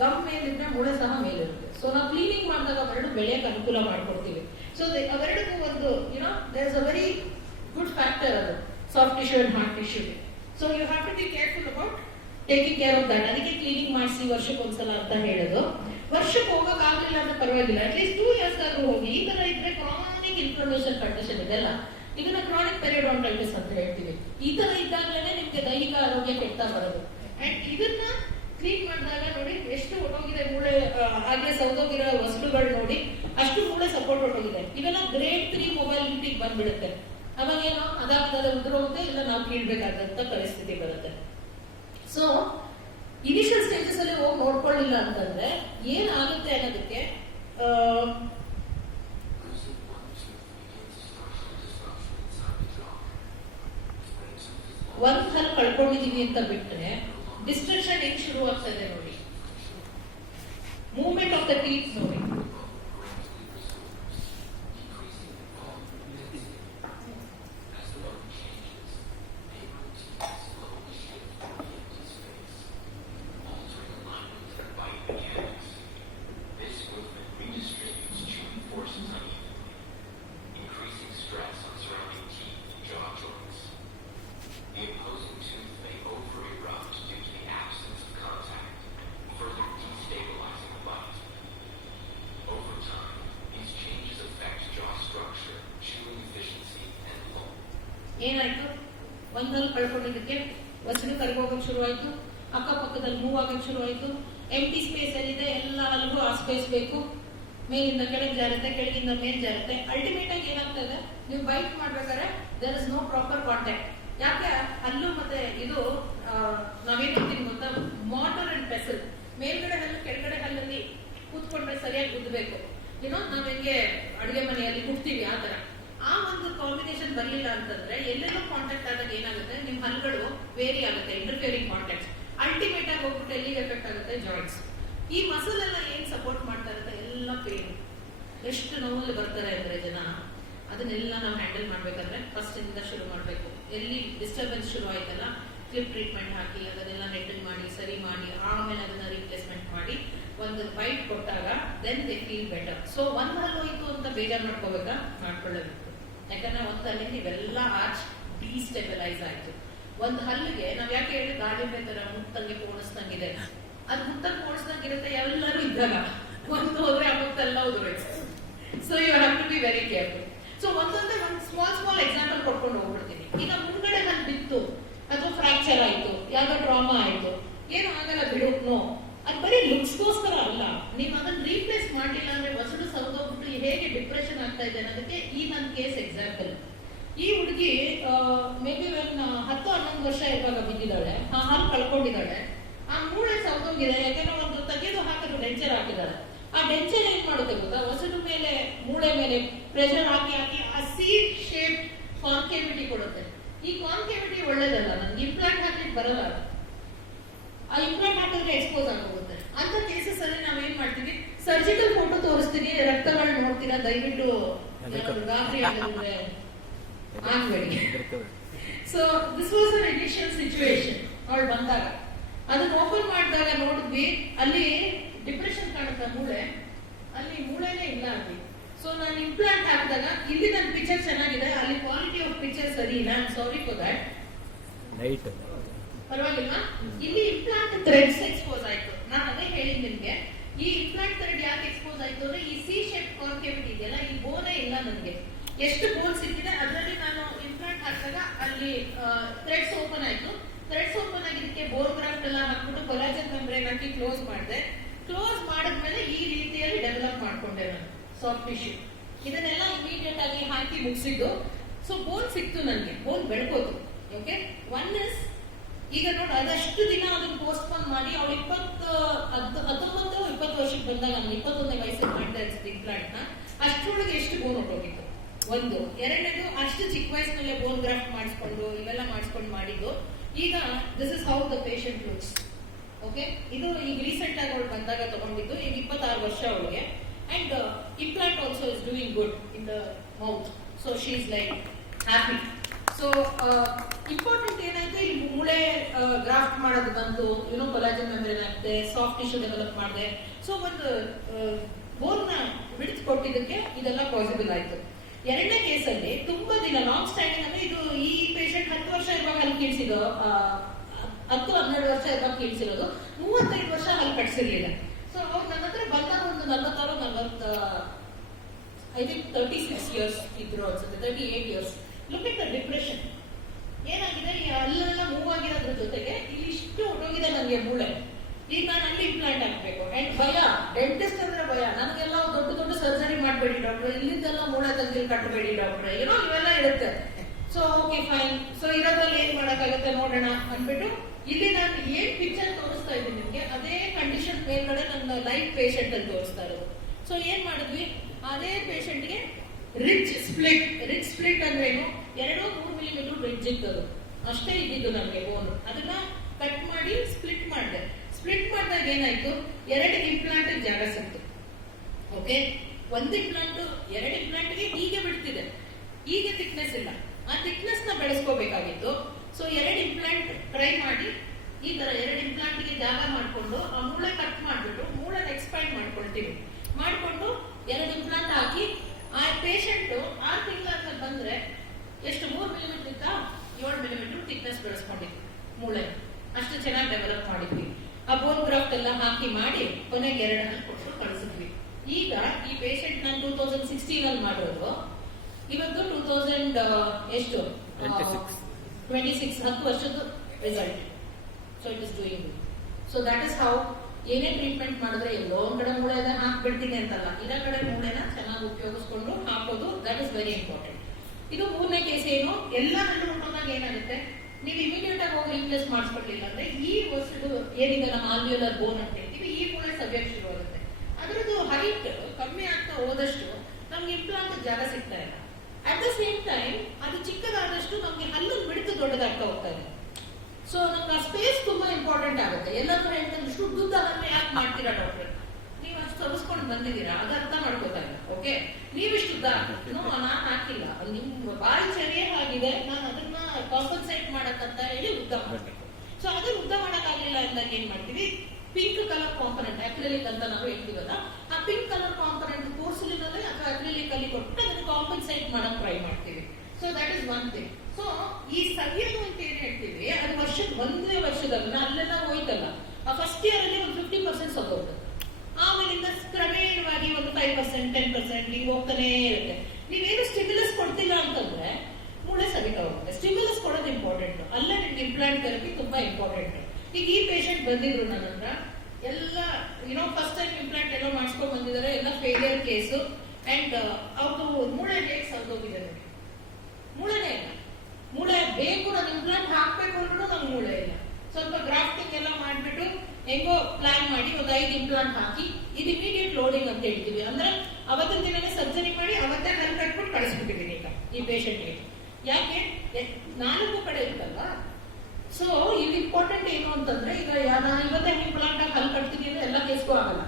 ಗಮ್ ಮೇಲಿದ್ರೆ ಮೂಳೆ ಸಹ ಮೇಲಿರುತ್ತೆ. ಸೊ ನಾವು ಕ್ಲೀನಿಂಗ್ ಮಾಡಿದಾಗ ಅವೆರಡು ಬೆಳೆಯಕ್ಕೆ ಅನುಕೂಲ ಮಾಡ್ಕೊಡ್ತೀವಿ. ಸೊ ಅವೆರಡಕ್ಕೂ ಒಂದು you know there is a very good factor ಅದು ಸಾಫ್ಟ್ ಟಿಶ್ಯೂ ಅಂಡ್ ಹಾರ್ಡ್ ಟಿಶ್ಯೂಗೆ. So you have to be careful about taking care of that. ಅದಕ್ಕೆ ಕ್ಲೀನಿಂಗ್ ಮಾಡಿಸಿ ವರ್ಷಕ್ಕೊಂದ್ಸಲ ಅಂತ ಹೇಳೋದು. ವರ್ಷಕ್ಕೆ ಹೋಗಕ್ಕಾಗಲಿಲ್ಲ ಅಂದ್ರೆ ಪರವಾಗಿಲ್ಲ, ಅಟ್ಲೀಸ್ಟ್ 2 years ಆದ್ರೂ ಹೋಗಿ. ಈ ತರ ಇದ್ರೆ ಕ್ರಾನಿಕ್ ಇನ್ಫ್ಲಮೇಷನ್ ಕಂಡೀಷನ್ ಇದೆಲ್ಲ, ಇದನ್ನ ಕ್ರಾನಿಕ್ ಪೆರಿಯೋಡಾಂಟೈಟಿಸ್ ಅಂತ ಹೇಳ್ತೀವಿ. ಈ ತರ ಇದ್ದಾಗಲೇ ನಿಮ್ಗೆ ದೈಹಿಕ ಆರೋಗ್ಯ ಕೆಡ್ತಾ ಬರೋದು. ಅಂಡ್ ಇದನ್ನ ಕ್ಲೀನ್ ಮಾಡಿದಾಗ ನೋಡಿ ಎಷ್ಟು ಹೊಟ್ಟೋಗಿದೆ ಮೂಳೆ, ಹಾಗೆ ಸೌದೋಗಿರೋ ವಸ್ತುಗಳು ನೋಡಿ ಅಷ್ಟು ಮೂಳೆ ಸಪೋರ್ಟ್ ಹೊಟ್ಟೋಗಿದೆ. ಇವೆಲ್ಲ ಗ್ರೇಡ್ 3 ಮೊಬೈಲಿಟಿಗೆ ಬಂದ್ಬಿಡುತ್ತೆ. ಅವಾಗ ಏನೋ ಅದಾಗ್ತದೆ ಉದುರೋಗುತ್ತೆ, ಇಲ್ಲ ನಾವು ಕೀಳ್ಬೇಕಾದಂತ ಪರಿಸ್ಥಿತಿ ಬರುತ್ತೆ. ಸೊ ಇನಿಷಿಯಲ್ ಸ್ಟೇಜಸ್ ಅಲ್ಲಿ ಹೋಗಿ ನೋಡ್ಕೊಳ್ಳಿಲ್ಲ ಅಂತಂದ್ರೆ ಏನಾಗುತ್ತೆ ಅನ್ನೋದಕ್ಕೆ ಒಂದ್ ಹಲ್ ಕಳ್ಕೊಂಡಿದೀವಿ ಅಂತ ಬಿಟ್ರೆ ಡಿಸ್ಟ್ರಕ್ಷನ್ ಹೆಂಗ್ ಶುರು ಆಗ್ತಾ ಇದೆ ನೋಡಿ. ಮೂವ್ಮೆಂಟ್ ಆಫ್ ದ ಟೀತ್ ನೋಡಿ. ಏನಾಯ್ತು, ಒಂದಲ್ಲಿ ಕಳ್ಕೊಂಡಿದ್ದಕ್ಕೆ ವಸಡು ಕರ್ಗೋಗಕ್ಕೆ ಶುರುವಾಯ್ತು, ಅಕ್ಕಪಕ್ಕದಲ್ಲಿ ಮೂವ್ ಆಗಕ್ಕೆ ಶುರುವಾಯ್ತು. ಎಂಟಿ ಸ್ಪೇಸ್ ಏನಿದೆ ಎಲ್ಲ ಅಲ್ಲಿಗೂ ಆ ಸ್ಪೇಸ್ ಬೇಕು. ಮೇಲಿಂದ ಕೆಳಗೆ ಜಾರುತ್ತೆ, ಕೆಳಗಿಂದ ಮೇಲ್ ಜಾರುತ್ತೆ. ಅಲ್ಟಿಮೇಟ್ ಆಗಿ ಏನಾಗ್ತದೆ, ನೀವು ಬೈಟ್ ಮಾಡ್ಬೇಕಾದ್ರೆ there is no proper contact. ಯಾಕೆ ಹಲ್ಲು ಮತ್ತೆ ಇದು ನಾವೇನ್ ಮಾಡ್ತೀವಿ ಗೊತ್ತಾ, ಮಾರ್ಟರ್ ಅಂಡ್ ಪೆಸಲ್. ಮೇಲ್ಗಡೆ ಹಲ್ಲು ಕೆಳಗಡೆ ಹಲ್ಲಲ್ಲಿ ಕೂತ್ಕೊಂಡ್ರೆ ಸರಿಯಾಗಿ ಗುದ್ದಬೇಕು. ಏನೋ ನಾವ್ ಹೆಂಗೆ ಅಡುಗೆ ಮನೆಯಲ್ಲಿ ಕುಟ್ತೀವಿ ಆ ತರ. ಆ ಒಂದು ಕಾಂಬಿನೇಷನ್ ಬರಲಿಲ್ಲ ಅಂತಂದ್ರೆ ಎಲ್ಲೆಲ್ಲೋ ಕಾಂಟ್ಯಾಕ್ಟ್ ಆದಾಗ ಏನಾಗುತ್ತೆ, ನಿಮ್ ಹಲ್ಗಳು ವೇರಿ ಆಗುತ್ತೆ, ಇಂಟರ್ಫಿಯರಿಂಗ್ ಕಾಂಟ್ಯಾಕ್ಟ್. ಅಲ್ಟಿಮೇಟ್ ಆಗಿ ಹೋಗ್ಬಿಟ್ಟು ಎಲ್ಲಿಗೆ ಎಫೆಕ್ಟ್ ಆಗುತ್ತೆ, ಜಾಯಿಂಟ್ಸ್. ಈ ಮಸಲ್ ಎಲ್ಲ ಏನ್ ಸಪೋರ್ಟ್ ಮಾಡ್ತಾ ಇರುತ್ತೆ ಎಲ್ಲ ಪೇನ್. ಎಷ್ಟು ನೋವಲ್ಲಿ ಬರ್ತಾರೆ ಅಂದ್ರೆ ಜನ, ಅದನ್ನೆಲ್ಲ ನಾವು ಹ್ಯಾಂಡಲ್ ಮಾಡ್ಬೇಕಂದ್ರೆ ಫಸ್ಟ್ ಇಂದ ಶುರು ಮಾಡ್ಬೇಕು. ಎಲ್ಲಿ ಡಿಸ್ಟರ್ಬೆನ್ಸ್ ಶುರು ಆಯ್ತಲ್ಲ, ಕ್ಲಿಪ್ ಟ್ರೀಟ್ಮೆಂಟ್ ಹಾಕಿ ಅದನ್ನೆಲ್ಲ ನೆಟ್ಟಲ್ ಮಾಡಿ ಸರಿ ಮಾಡಿ ಆಮೇಲೆ ಅದನ್ನ ರೀಪ್ಲೇಸ್ಮೆಂಟ್ ಮಾಡಿ ಒಂದು ಬೈಟ್ ಕೊಟ್ಟಾಗ then they feel better. So ಒಂದ್ ಹಲ್ಲು ಹೋಯ್ತು ಅಂತ ಬೇಜಾರ್ ಮಾಡ್ಕೋಬೇಕಾ, ಮಾಡ್ಕೊಳ್ಳಬೇಕು. ಯಾಕಂದ್ರೆ ಒಂದ್ ಹಲ್ಲಿಂದ ಇವೆಲ್ಲ ಆರ್ಚ್ ಡಿಸ್ಟೆಬಲೈಸ್ ಆಯ್ತು. ಒಂದ್ ಹಲ್ಲಿಗೆ ನಾವ್ ಯಾಕೆ ಹೇಳಿ ದಾಳಿಂಬೆ ತರ ಮುತ್ತಂಗೆ ಪೋಣಿಸ್ದಂಗಿದೆ, ಅದು ಮುತ್ತಂಗೆ ಪೋಣಿಸ್ದಂಗಿರುತ್ತೆ ಎಲ್ಲರೂ ಇದ್ದಾಗ. ಒಂದು ಹೋದ್ರೆ ಆ ಮುತ್ತೆಲ್ಲ ಉದುರೋಯ್ತು. So you have to be very careful. So ಒಂದೊಂದೇ ಒಂದು ಸ್ಮಾಲ್ ಎಕ್ಸಾಂಪಲ್ ಕೊಟ್ಕೊಂಡು ಹೋಗ್ಬಿಡ್ತೀನಿ. ಈಗ ಮುಂದ್ಗಡೆ ಹಲ್ಲು ಬಿತ್ತು ಅಥವಾ ಫ್ರಾಕ್ಚರ್ ಆಯ್ತು, ಯಾವ್ದೋ ಟ್ರಾಮಾ ಆಯ್ತು, ಏನು ಆಗಲ್ಲ ಬಿಡು, ನೋ. ಅದು ಬರೀ ಲುಕ್ಸ್ಗೋಸ್ಕರ ಅಲ್ಲ. ನೀವು ಅದನ್ನ ರೀಪ್ಲೇಸ್ ಮಾಡಿಲ್ಲ ಅಂದ್ರೆ ವಸಡು ಸೌದೋಗ್ಬಿಟ್ಟು ಹೇಗೆ ಡಿಪ್ರೆಷನ್ ಆಗ್ತಾ ಇದೆ ಅನ್ನೋದಕ್ಕೆ ಈ ನನ್ನ ಕೇಸ್ ಎಕ್ಸಾಂಪಲ್. ಈ ಹುಡುಗಿ ಮೇ ಬಿ 10-11 ವರ್ಷ ಇರುವಾಗ ಬಿದ್ದಿದ್ದಾಳೆ, ಆ ಹಲ್ಲು ಕಳ್ಕೊಂಡಿದ್ದಾಳೆ, ಆ ಮೂಳೆ ಸೌದೋಗಿದೆ. ಯಾಕಂದ್ರೆ ಒಂದು ತೆಗೆದು ಹಾಕಿದ್ರು ಡೆಂಚರ್ ಹಾಕಿದ್ದಾಳೆ. ಆ ಡೆಂಚರ್ ಏನ್ ಮಾಡುತ್ತೆ ಗೊತ್ತಾ, ವಸಡು ಮೇಲೆ ಮೂಳೆ ಮೇಲೆ ಪ್ರೆಷರ್ ಹಾಕಿ ಹಾಕಿ ಆ ಸೀಡ್ ಶೇಪ್ ಕಾನ್ಕೇವಿಟಿ ಕೊಡುತ್ತೆ. ಈ ಕಾನ್ಕೇವಿಟಿ ಒಳ್ಳೇದಲ್ಲ, ನನ್ಗೆ ಇಂಪ್ಲಾಂಟ್ ಹಾಕ್ಲಿಕ್ಕೆ ಬರಲ್ಲ. ಆ ಇಂಪ್ಲಾಂಟ್ ಹಾಕಿದ್ರೆ ಎಕ್ಸ್ಪೋಸ್ ಆಗೋಗುತ್ತೆ. ಅಂತ ಕೇಸಸ್ ಅಲ್ಲಿ ನಾವೇನ್ ಮಾಡ್ತೀವಿ, ಸರ್ಜಿಕಲ್ ಫೋಟೋ ತೋರಿಸ್ತೀನಿ, ರಕ್ತಗಳು ನೋಡ್ತೀರಾ, ದಯವಿಟ್ಟು ಗಾಬರಿ ಆಗಿದ್ರೆ ಆಗ್ಬೇಡಿ. So this was an initial situation. ಅವಳು ಬಂದಾಗ ಅದನ್ನ ಓಪನ್ ಮಾಡಿದಾಗ ನೋಡಿದ್ವಿ, ಅಲ್ಲಿ ಡಿಪ್ರೆಷನ್ ಕಾಣುತ್ತಾ ಮೂಳೆ, ಅಲ್ಲಿ ಮೂಳೆನೇ ಇಲ್ಲ ಅಲ್ಲಿ. ಸೊ ನಾನು ಇಂಪ್ಲಾಂಟ್ ಹಾಕಿದಾಗ ಇಲ್ಲಿ ನನ್ನ ಪಿಕ್ಚರ್ ಚೆನ್ನಾಗಿದೆ, ಅಲ್ಲಿ ಕ್ವಾಲಿಟಿ ಆಫ್ ಪಿಕ್ಚರ್ ಸರಿ ಇಲ್ಲ, ಸಾರಿ ಫಾರ್ ದಟ್. ಪರವಾಗಿಲ್ಲ, ಇಲ್ಲಿ ಇಂಪ್ಲಾಂಟ್ ಥ್ರೆಡ್ಸ್ ಎಕ್ಸ್ಪೋಸ್ ಆಯ್ತು. ನಾನು ಅದೇ ಹೇಳಿದ್ ನಿಮ್ಗೆ, ಈ ಇಂಪ್ಲಾಂಟ್ ಥರ್ಡ್ ಯಾಕೆ ಎಕ್ಸ್ಪೋಸ್ ಆಯ್ತು ಅಂದ್ರೆ ಈ ಸಿ ಶೇಪ್ ಕಾನ್ಕೇವಿಟಿ ಇದೆಯಲ್ಲ, ಈ ಬೋನೇ ಇಲ್ಲ ನನಗೆ. ಎಷ್ಟು ಬೋನ್ ಸಿಕ್ಕಿದೆ ಅದರಲ್ಲಿ ನಾನು ಇಂಪ್ಲಾಂಟ್ ಹಾಕಿದಾಗ ಅಲ್ಲಿ ಥ್ರೆಡ್ಸ್ ಓಪನ್ ಆಯ್ತು. ಥ್ರೆಡ್ಸ್ ಓಪನ್ ಆಗಿದ್ದಕ್ಕೆ ಬೋನ್ ಗ್ರಾಫ್ಟ್ ಎಲ್ಲ ಹಾಕ್ಬಿಟ್ಟು ಕೊಲಾಜನ್ ಮೆಂಬ್ರೇನ್ ಹಾಕಿ ಕ್ಲೋಸ್ ಮಾಡಿದೆ. ಕ್ಲೋಸ್ ಮಾಡಿದ್ಮೇಲೆ ಈ ರೀತಿಯಲ್ಲಿ ಡೆವಲಪ್ ಮಾಡ್ಕೊಂಡೆ ನಾನು ಸಾಫ್ಟ್ ಟಿಶ್ಯೂ. ಇದನ್ನೆಲ್ಲ ಇಮಿಡಿಯೇಟ್ ಆಗಿ ಹಾಕಿ ಮುಗಿಸಿದ್ದು. ಸೊ ಬೋನ್ ಸಿಕ್ತು ನನಗೆ, ಬೋನ್ ಬೆಳ್ಕೋದು. ಓಕೆ, ಒನ್ ಇಸ್ ಈಗ ನೋಡಿ ಅದಷ್ಟು ದಿನ ಅದನ್ನ ಪೋಸ್ಟ್ಪೋನ್ ಮಾಡಿ ಅವಳು 19-20 ವರ್ಷಕ್ಕೆ ಬಂದಾಗ ನಾನು 21ನೇ ವಯಸ್ಸಿಗೆ ಮಾಡ್ತಾ ಇರ್ತೀನಿ ಇಂಪ್ಲಾಂಟ್ ನ. ಅಷ್ಟರೊಳಗೆ ಎಷ್ಟು ಬೋನ್ ಹೊಟ್ಟೋಗಿತ್ತು ಒಂದು. ಎರಡನೇದು ಅಷ್ಟು ಚಿಕ್ಕ ವಯಸ್ಸಿನಲ್ಲೇ ಬೋನ್ ಗ್ರಾಫ್ಟ್ ಮಾಡಿಸ್ಕೊಂಡು ಇವೆಲ್ಲ ಮಾಡಿಸ್ಕೊಂಡು ಮಾಡಿದ್ದು. ಈಗ this is how the patient looks. Okay, ಇದು ಈಗ ರೀಸೆಂಟ್ ಆಗಿ ಅವಳು ಬಂದಾಗ ತಗೊಂಡಿದ್ದು. ಈಗ 26 ವರ್ಷ ಅವಳಿಗೆ. And implant also is doing good in the mouth. So she is like happy. So important ಏನಾಯ್ತು, ಈ ಮೂಳೆ ಗ್ರಾಫ್ಟ್ ಮಾಡೋದು ಬಂತು, ಕೊಲಾಜನ್ ಮೆಂಬ್ರೇನ್ ಆಗ್ತದೆ, ಸಾಫ್ಟ್ ಟಿಶ್ಯೂ ಡೆವಲಪ್ ಮಾಡಿದೆ. ಸೊ ಒಂದು ಬೋನ್ ನ ಬಿಡಿಸಿ ಕೊಟ್ಟಿದ್ದಕ್ಕೆ ಇದೆಲ್ಲ ಪಾಸಿಬಲ್ ಆಯ್ತು. ಎರಡನೇ ಕೇಸಲ್ಲಿ ತುಂಬಾ ದಿನ ಲಾಂಗ್ ಸ್ಟ್ಯಾಂಡಿಂಗ್ ಅಂದ್ರೆ ಇದು ಈ ಪೇಷಂಟ್ 10 ವರ್ಷ ಇರುವಾಗ ಹಲ್ಲು ಕೀಳ್ಸಿದ್ದು, 10-12 ವರ್ಷ ಇರುವಾಗ ಕೀಳ್ಸಿರೋದು, 35 ವರ್ಷ ಹಲ್ಲು ಕಟ್ಸಿರ್ಲಿಲ್ಲ. ಸೊ ಅವ್ರು ನನ್ನ ಹತ್ರ ಬಂದಾಗ ಒಂದು 46-40 ಐ ಥಿಂಕ್ 36 ಇಯರ್ಸ್ ಇದ್ರು ಅನ್ಸುತ್ತೆ, 38 years. Look at the depression. ಏನಾಗಿದೆ, ಈ ಹಲ್ಲೆಲ್ಲ ಮೂವ್ ಆಗಿರೋದ್ರ ಜೊತೆಗೆ ಇಲ್ಲಿ ಇಷ್ಟು ಹೊಟ್ಟೋಗಿದೆ ನನಗೆ ಮೂಳೆ. ಈಗ ನಾನು ಅಲ್ಲಿ ಇಂಪ್ಲಾಂಟ್ ಹಾಕ್ಬೇಕು. ಅಂಡ್ ಭಯ, ಡೆಂಟಿಸ್ಟ್ ಅಂದ್ರೆ ಭಯ. ನನಗೆಲ್ಲ ದೊಡ್ಡ ದೊಡ್ಡ ಸರ್ಜರಿ ಮಾಡಬೇಡಿ ಡಾಕ್ಟ್ರೆ, ಇಲ್ಲಿಂದೆಲ್ಲ ಮೂಳೆ ತೆಗೆದು ಕಟ್ಟಬೇಡಿ ಡಾಕ್ಟ್ರೆ, ಇವೆಲ್ಲ ಇರುತ್ತೆ. So okay fine. ಸೊ ಇರೋದ್ರಲ್ಲಿ ಏನ್ ಮಾಡಕ್ಕಾಗುತ್ತೆ ನೋಡೋಣ ಅಂದ್ಬಿಟ್ಟು ಇಲ್ಲಿ ನಾನು ಏನ್ ಪಿಕ್ಚರ್ ತೋರಿಸ್ತಾ ಇದ್ದೀನಿ ನಿಮ್ಗೆ, ಅದೇ ಕಂಡೀಷನ್ ಮೇಲ್ಗಡೆ ನನ್ನ ಲೈಫ್ ಪೇಷಂಟ್ ಅಲ್ಲಿ ತೋರಿಸ್ತಾ ಇರೋದು. ಸೊ ಏನ್ ಮಾಡಿದ್ವಿ, ಅದೇ ಪೇಷಂಟ್ಗೆ ರಿಡ್ಜ್ ಸ್ಪ್ಲಿಟ್ ಅಂದ್ರೆ ಏನು, 2-3 ಮಿಲಿಮೀಟರ್ ರಿಡ್ಜ್ ಇದ್ದದು ಅಷ್ಟೇ ಇದ್ದಿದ್ದು ನನಗೆ ಬೋನ್. ಅದನ್ನ ಕಟ್ ಮಾಡಿ ಸ್ಪ್ಲಿಟ್ ಮಾಡಿದೆ. ಸ್ಪ್ಲಿಟ್ ಮಾಡಿದಾಗ ಏನಾಯ್ತು, 2 ಇಂಪ್ಲಾಂಟ್ ಜಾಗ ಸಿಕ್ತು. ಓಕೆ, 1 ಇಂಪ್ಲಾಂಟ್ 2 ಇಂಪ್ಲಾಂಟ್ಗೆ ಹೀಗೆ ಬಿಡ್ತಿದೆ, ಈಗ ಥಿಕ್ನೆಸ್ ಇಲ್ಲ. ಆ ಥಿಕ್ನೆಸ್ ನ ಬೆಳೆಸ್ಕೋಬೇಕಾಗಿತ್ತು. ಸೊ 2 ಇಂಪ್ಲಾಂಟ್ ಟ್ರೈ ಮಾಡಿ ಈ ತರ 2 ಇಂಪ್ಲಾಂಟ್ಗೆ ಜಾಗ ಮಾಡ್ಕೊಂಡು ಆ ಮೂಳೆ ಕಟ್ ಮಾಡ್ಬಿಟ್ಟು ಮೂಳೆನ ಎಕ್ಸ್ಪ್ಯಾಂಡ್ ಮಾಡ್ಕೊಳ್ತೀವಿ. ಮಾಡ್ಕೊಂಡು 2 ಇಂಪ್ಲಾಂಟ್ ಹಾಕಿ ಆ ಪೇಷಂಟ್ 6 ತಿಂಗಳ ಬಂದ್ರೆ ಎಷ್ಟು 3 ಮಿಲಿಮೀಟರ್ ಇತ್ತ 7 ಮಿಲಿಮೀಟರ್ ಥಿಕ್ನೆಸ್ ಬೆಳೆಸ್ಕೊಂಡಿದ್ವಿ. ಮೂಳೆ ಅಷ್ಟು ಚೆನ್ನಾಗಿ ಡೆವಲಪ್ ಮಾಡಿದ್ವಿ. ಆ ಬೋನ್ ಗ್ರಾಫ್ಟ್ ಎಲ್ಲ ಹಾಕಿ ಮಾಡಿ ಕೊನೆಗೆ 2 ಹಲ್ಲು ಕೊಟ್ಟು ಕಳಿಸಿದ್ವಿ. ಈಗ ಈ ಪೇಷಂಟ್ ನಾನು 2016 ಅಲ್ಲಿ ಮಾಡೋದು, ಇವತ್ತು 26 10 ವರ್ಷದ result. So it is doing good. So that is how ಏನೇ ಟ್ರೀಟ್ಮೆಂಟ್ ಮಾಡಿದ್ರೆ ಎಲ್ಲೋ ಒಂದ್ ಕಡೆ ಮೂಳೆ ಇದೆ ಹಾಕ್ಬಿಡ್ತೀನಿ ಅಂತಲ್ಲ, ಇರೋ ಕಡೆ ಮೂಳೆನ ಚೆನ್ನಾಗಿ ಉಪಯೋಗಿಸ್ಕೊಂಡು ಹಾಕೋದು, ದಟ್ ಇಸ್ ವೆರಿ ಇಂಪಾರ್ಟೆಂಟ್. ಇದು 3ನೇ ಕೇಸ್. ಏನು, ಎಲ್ಲ ಹಲ್ಲು ಹೊಂಟೋದಾಗ ಏನಾಗುತ್ತೆ, ನೀವು ಇಮಿಡಿಯೇಟ್ ಆಗಿ ಹೋಗಿ ರೀಪ್ಲೇಸ್ ಮಾಡಿಸ್ಕೊಡ್ಲಿಲ್ಲ ಅಂದ್ರೆ ಈ ವಸ್ತು ಏನಿದೆ ನಮ್ಮ ಆಲ್ವಿಯೋಲರ್ ಬೋನ್ ಅಂತ ಹೇಳ್ತೀವಿ, ಈ ಮೂಳೆ ಸಬ್ಜೆಕ್ಟ್ ಶುರು ಆಗುತ್ತೆ. ಅದರದ್ದು ಹೈಟ್ ಕಮ್ಮಿ ಆಗ್ತಾ ಹೋದಷ್ಟು ನಮ್ಗೆ ಇಂಪ್ಲಾಂಟ್ ಜಾಗ ಸಿಗ್ತಾ ಇಲ್ಲ. ಅಟ್ ದ ಸೇಮ್ ಟೈಮ್ ಅದು ಚಿಕ್ಕದಾದಷ್ಟು ನಮ್ಗೆ ಹಲ್ಲು ಬಿಡಿತು ದೊಡ್ಡದಾಗ್ತಾ ಹೋಗ್ತಾ ಇದೆ. ಸೊ ನಮ್ಗೆ ಆ ಸ್ಪೇಸ್ ತುಂಬಾ ಇಂಪಾರ್ಟೆಂಟ್ ಆಗುತ್ತೆ. ಎಲ್ಲರೂ ಹೇಳ್ತಾರೆ ಶುದ್ಧ ಹಲ್ಲು ಯಾಕೆ ಮಾಡ್ತೀರಾ ಡಾಕ್ಟರ್, ನೀವು ಅಷ್ಟು ತರಿಸ್ಕೊಂಡು ಬಂದಿದ್ದೀರಾ, ಅದು ಅರ್ಥ ಮಾಡ್ಕೋತಾ ಇಲ್ಲ. ಓಕೆ, ನೀವಿಷ್ಟು ಉದ್ದ ನಾನು ಹಾಕಿಲ್ಲ, ನಿಮ್ ಬಾಯಿ ಚರಿಯೇ ಆಗಿದೆ, ನಾನು ಅದನ್ನ ಕಾಂಪನ್ಸೇಟ್ ಮಾಡಕ್ಕಂತ ಹೇಳಿ ಉದ್ದ ಮಾಡಬೇಕು. ಸೊ ಅದನ್ನ ಉದ್ದ ಮಾಡಕ್ಕಾಗಲಿಲ್ಲ ಅಂದಾಗ ಏನ್ ಮಾಡ್ತೀವಿ, ಪಿಂಕ್ ಕಲರ್ ಕಾಂಪೊನೆಂಟ್ ಅಕ್ರಿಲಿಕ್ ಅಂತ ನಾವು ಹೇಳ್ತೀವಲ್ಲ, ಆ ಪಿಂಕ್ ಕಲರ್ ಕಾಂಪೊನೆಂಟ್ ಪೋರ್ಸಿಲಿನಲ್ಲಿ ಅಥವಾ ಅಕ್ರಿಲಿಕ್ ಅಲ್ಲಿ ಕೊಟ್ಟು ಅದನ್ನ ಕಾಂಪನ್ಸೇಟ್ ಮಾಡಕ್ ಟ್ರೈ ಮಾಡ್ತೀವಿ. So that is one thing. So ಈ ಸವಿಯೋದು ಅಂತ ಏನ್ ಹೇಳ್ತೀವಿ, ಅದು ವರ್ಷಕ್ಕೆ 1ನೇ ವರ್ಷದಲ್ಲಿ ಅಲ್ಲೆಲ್ಲ ಹೋಯ್ತಲ್ಲ, ಆ ಫಸ್ಟ್ ಇಯರ್ ಅಲ್ಲಿ ಒಂದು 50% ಸತ್ತೋಗ್ತದೆ. ಆಮೇಲಿಂದ ಕ್ರಮೇಣವಾಗಿ ಒಂದು 5%, 10% ಹಿಂಗೆ ಹೋಗ್ತಾನೆ ಇರುತ್ತೆ. ನೀವೇನು ಸ್ಟಿಮ್ಯುಲಸ್ ಕೊಡ್ತಿಲ್ಲ ಅಂತಂದ್ರೆ ಮೂಳೆ ಸವಿತಾ ಹೋಗುತ್ತೆ. ಸ್ಟಿಮ್ಯುಲಸ್ ಕೊಡೋದು ಇಂಪಾರ್ಟೆಂಟ್. ಅಲ್ಲೇ ನಿಮ್ಗೆ ಇಂಪ್ಲಾಂಟ್ ಥೆರಪಿ ತುಂಬಾ ಇಂಪಾರ್ಟೆಂಟ್. ಈಗ ಈ ಪೇಷಂಟ್ ಬಂದಿದ್ರು ನನ್ನ ಹತ್ರ, ಎಲ್ಲ ಫಸ್ಟ್ ಟೈಮ್ ಇಂಪ್ಲಾಂಟ್ ಎಲ್ಲ ಮಾಡಿಸ್ಕೊಂಡ್ ಬಂದಿದ್ದಾರೆ, ಎಲ್ಲ ಫೇಲಿಯರ್ ಕೇಸು. ಅಂಡ್ ಅವ್ರದ್ದು ಮೂಳೆ ಹೇಗೆ ಸೌದೋಗಿದೆ ನೋಡಿ, ಮೂಳೆನೇ ಇಲ್ಲ. ಮೂಳೆ ಬೇಕು, ನಾನು ಇಂಪ್ಲಾಂಟ್ ಹಾಕ್ಬೇಕು ಅಂದ್ರೂ ನಮ್ಗೆ ಮೂಳೆ ಇಲ್ಲ. ಸ್ವಲ್ಪ ಗ್ರಾಫ್ಟಿಂಗ್ ಎಲ್ಲ ಮಾಡ್ಬಿಟ್ಟು ಹೆಂಗೋ ಪ್ಲಾನ್ ಮಾಡಿ ಒಂದು 5 ಇಂಪ್ಲಾಂಟ್ ಹಾಕಿ, ಇದು ಇಮಿಡಿಯೇಟ್ ಲೋಡಿಂಗ್ ಅಂತ ಹೇಳ್ತೀವಿ. ಅಂದ್ರೆ ಅವತ್ತಿನ ದಿನನೇ ಸರ್ಜರಿ ಮಾಡಿ ಅವತ್ತೇ ಹಲ್ಲು ಕಟ್ಬಿಟ್ಟು ಕಳಿಸ್ಬಿಟ್ಟಿದ್ದೀನಿ ಈಗ ಈ ಪೇಷಂಟ್ಗೆ. ಯಾಕೆ 4 ಕಡೆ ಇರ್ತಲ್ವಾ. ಸೊ ಇದು ಇಂಪಾರ್ಟೆಂಟ್ ಏನು ಅಂತಂದ್ರೆ, ಈಗ ನಾನು ಇವತ್ತೇ ಇಂಪ್ಲಾಂಟ್ ಹಲ್ಲು ಕಟ್ತೀನಿ ಅಂದ್ರೆ ಎಲ್ಲ ಕೇಸ್ಗೂ ಆಗಲ್ಲ.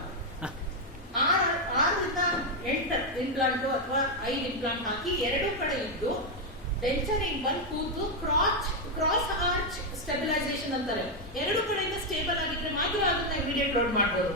6ರಿಂದ 8 ಇಂಪ್ಲಾಂಟ್ ಅಥವಾ 5 ಇಂಪ್ಲಾಂಟ್ ಹಾಕಿ 2 ಕಡೆ ಇದ್ದು ಡೆಂಚರಿಂಗ್ ಬಂದು ಕೂತು ಕ್ರಾಸ್ ಆರ್ಚ್ ಸ್ಟೆಬಿಲೈಸೇಷನ್ ಅಂತಾರೆ. 2 ಕಡೆಯಿಂದ ಸ್ಟೇಬಲ್ ಆಗಿದ್ರೆ ಮಾತ್ರ ಅದನ್ನ ಇಮಿಡಿಯೇಟ್ ಲೋಡ್ ಮಾಡಬಹುದು.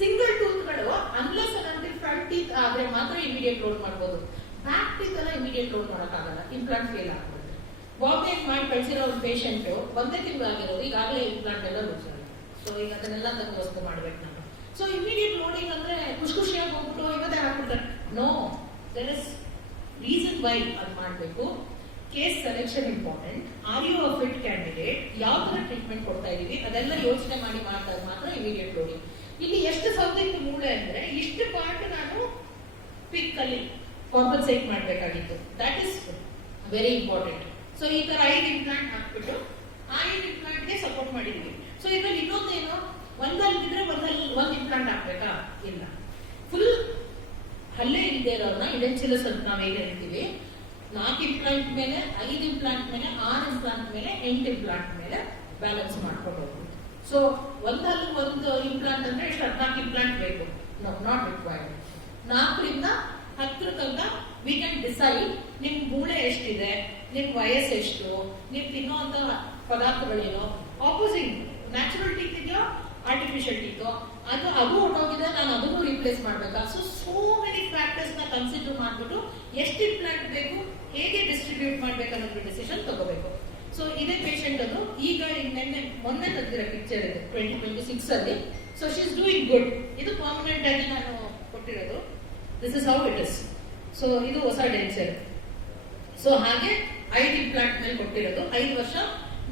ಸಿಂಗಲ್ ಟೂತ್ ಗಳು ಅನ್ಲೆಸ್ ಅಂದ್ರೆ ಫ್ರಂಟ್ ಟೀತ್ ಆದ್ರೆ ಮಾತ್ರ ಇಮಿಡಿಯೇಟ್ ಲೋಡ್ ಮಾಡಬಹುದು. ಬ್ಯಾಕ್ ಟೀತ್ ಎಲ್ಲ ಇಮಿಡಿಯೇಟ್ ಲೋಡ್ ಮಾಡಕ್ಕಾಗಲ್ಲ, ಇಂಪ್ಲಾಂಟ್ ಫೇಲ್ ಆಗ್ಬಿಡುತ್ತೆ. ಬಾಂಬೆ ಮಾಡಿ ಕಳಿಸಿರೋ ಒಂದು ಪೇಷಂಟ್ 1ನೇ ತಿಂಗಳಾಗಿರೋದು, ಈಗಾಗಲೇ ಇಂಪ್ಲಾಂಟ್ ಎಲ್ಲ ಲೂಸ್ ಆಗಿದೆ. ಸೊ ಈಗ ಅದನ್ನೆಲ್ಲ ವಸ್ತು ಮಾಡ್ಬೇಕು ನಾನು. ಸೊ ಇಮಿಡಿಯೇಟ್ ಲೋಡಿಂಗ್ ಅಂದ್ರೆ ಖುಷಿಯಾಗಿ ಹೋಗ್ಬಿಟ್ಟು ಇವತ್ತೇ ಹಾಕ್ಬಿಡ್ತಾರೆ. No, there is reason why ಅದು ಮಾಡಬೇಕು. Case selection important. Are you a fit candidate, ಯಾವ ತರ ಟ್ರೀಟ್ಮೆಂಟ್ ಕೊಡ್ತಾ ಇದೀವಿ ಅದೆಲ್ಲ ಯೋಚನೆ ಮಾಡಿ ಮಾಡ್ದಾಗ ಮಾತ್ರ ಇಮಿಡಿಯೇಟ್ ಲೋಡಿಂಗ್. ಇಲ್ಲಿ ಎಷ್ಟು ಸೌದಿತ್ತು ಮೂಳೆ ಅಂದ್ರೆ ಇಷ್ಟು ಪಾರ್ಟ್ ನಾನು ಪಿಕ್ ಅಲ್ಲಿ ಕಾಂಪನ್ಸೇಟ್ ಮಾಡಬೇಕಾಗಿತ್ತು. That is very important. So ಈ ತರ 5 ಇಂಪ್ಲಾಂಟ್ ಹಾಕ್ಬಿಟ್ಟು ಆ 5 ಇಂಪ್ಲಾಂಟ್ ಗೆ ಸಪೋರ್ಟ್ ಮಾಡಿದ್ವಿ. ಸೊ ಇದ್ರಲ್ಲಿ ಇನ್ನೊಂದೇನು, ಒಂದಲ್ಲಿದ್ರೆ ಒಂದ್ ಇಂಪ್ಲಾಂಟ್ ಹಾಕ್ಬೇಕಾ? ಇಲ್ಲ. ಫುಲ್ ಹಲ್ಲೆ ಇಲ್ಲದೆ ಇರೋರ್ನ ಇಡೆನ್ಸಿಲಸ್ ಅಂತ ನಾವೇನ್ ಹೇಳ್ತೀವಿ, 4 ಇಂಪ್ಲಾಂಟ್ ಮೇಲೆ 5 ಇಂಪ್ಲಾಂಟ್ ಮೇಲೆ 6 ಇಂಪ್ಲಾಂಟ್ ಮೇಲೆ 8 ಇಂಪ್ಲಾಂಟ್ ಮೇಲೆ ಬ್ಯಾಲೆನ್ಸ್ ಮಾಡ್ಕೊಂಡು ಹೋಗ್ಬೋದು. ಸೊ ಒಂದಲ್ಲಿ ಒಂದು ಇಂಪ್ಲಾಂಟ್ ಅಂದ್ರೆ 14 ಇಂಪ್ಲಾಂಟ್ ಬೇಕು, ನಾಟ್ ರಿಕ್ವೈರ್ಡ್. 4ರಿಂದ 10 ತನಕ ವಿ ಕ್ಯಾನ್ ಡಿಸೈಡ್ ನಿಮ್ ಮೂಳೆ ಎಷ್ಟಿದೆ, ನಿಮ್ ವಯಸ್ಸು ಎಷ್ಟು, ನೀವು ತಿನ್ನುವಂತ ಪದಾರ್ಥಗಳೇನು, ಆಪೋಸಿಟ್ ನ್ಯಾಚುರಲ್ ಟೀತ್ ಇದೆಯೋ ಆರ್ಟಿಫಿಷಿಯಲ್ ಟೀತ್ ಅದು ಹೊರಟೋಗಿದೆ, ನಾನು ಅದನ್ನು ರಿಪ್ಲೇಸ್ ಮಾಡ್ಬೇಕಾ? ಸೋ ಮೆನಿ ಫ್ಯಾಕ್ಟರ್ಸ್ ನ ಕನ್ಸಿಡರ್ ಮಾಡ್ಬಿಟ್ಟು ಎಷ್ಟು ಇಂಪ್ಲಾಂಟ್ ಬೇಕು, ಹೇಗೆ ಡಿಸ್ಟ್ರಿಬ್ಯೂಟ್ ಮಾಡ್ಬೇಕು ಅನ್ನೋದ್ರ ಡಿಸಿಷನ್ ತಗೋಬೇಕು. ಸೊ ಇದೇ ಪೇಷಂಟ್ ಅದು ಈಗ ಮೊನ್ನೆ ತೆಗೆದಿರೋ ಪಿಕ್ಚರ್ ಇದು 2026 ಅಲ್ಲಿ. So she is doing good. ಇದು ಪರ್ಮನೆಂಟ್ ಆಗಿ ನಾನು ಕೊಟ್ಟಿರೋದು. This is how it is. So ಇದು ಹೊಸ ಡೆನ್ಚರ್. ಸೊ ಹಾಗೆ 5 ಇಂಪ್ಲಾಂಟ್ ಮೇಲೆ ಕೊಟ್ಟಿರೋದು. 5 ವರ್ಷ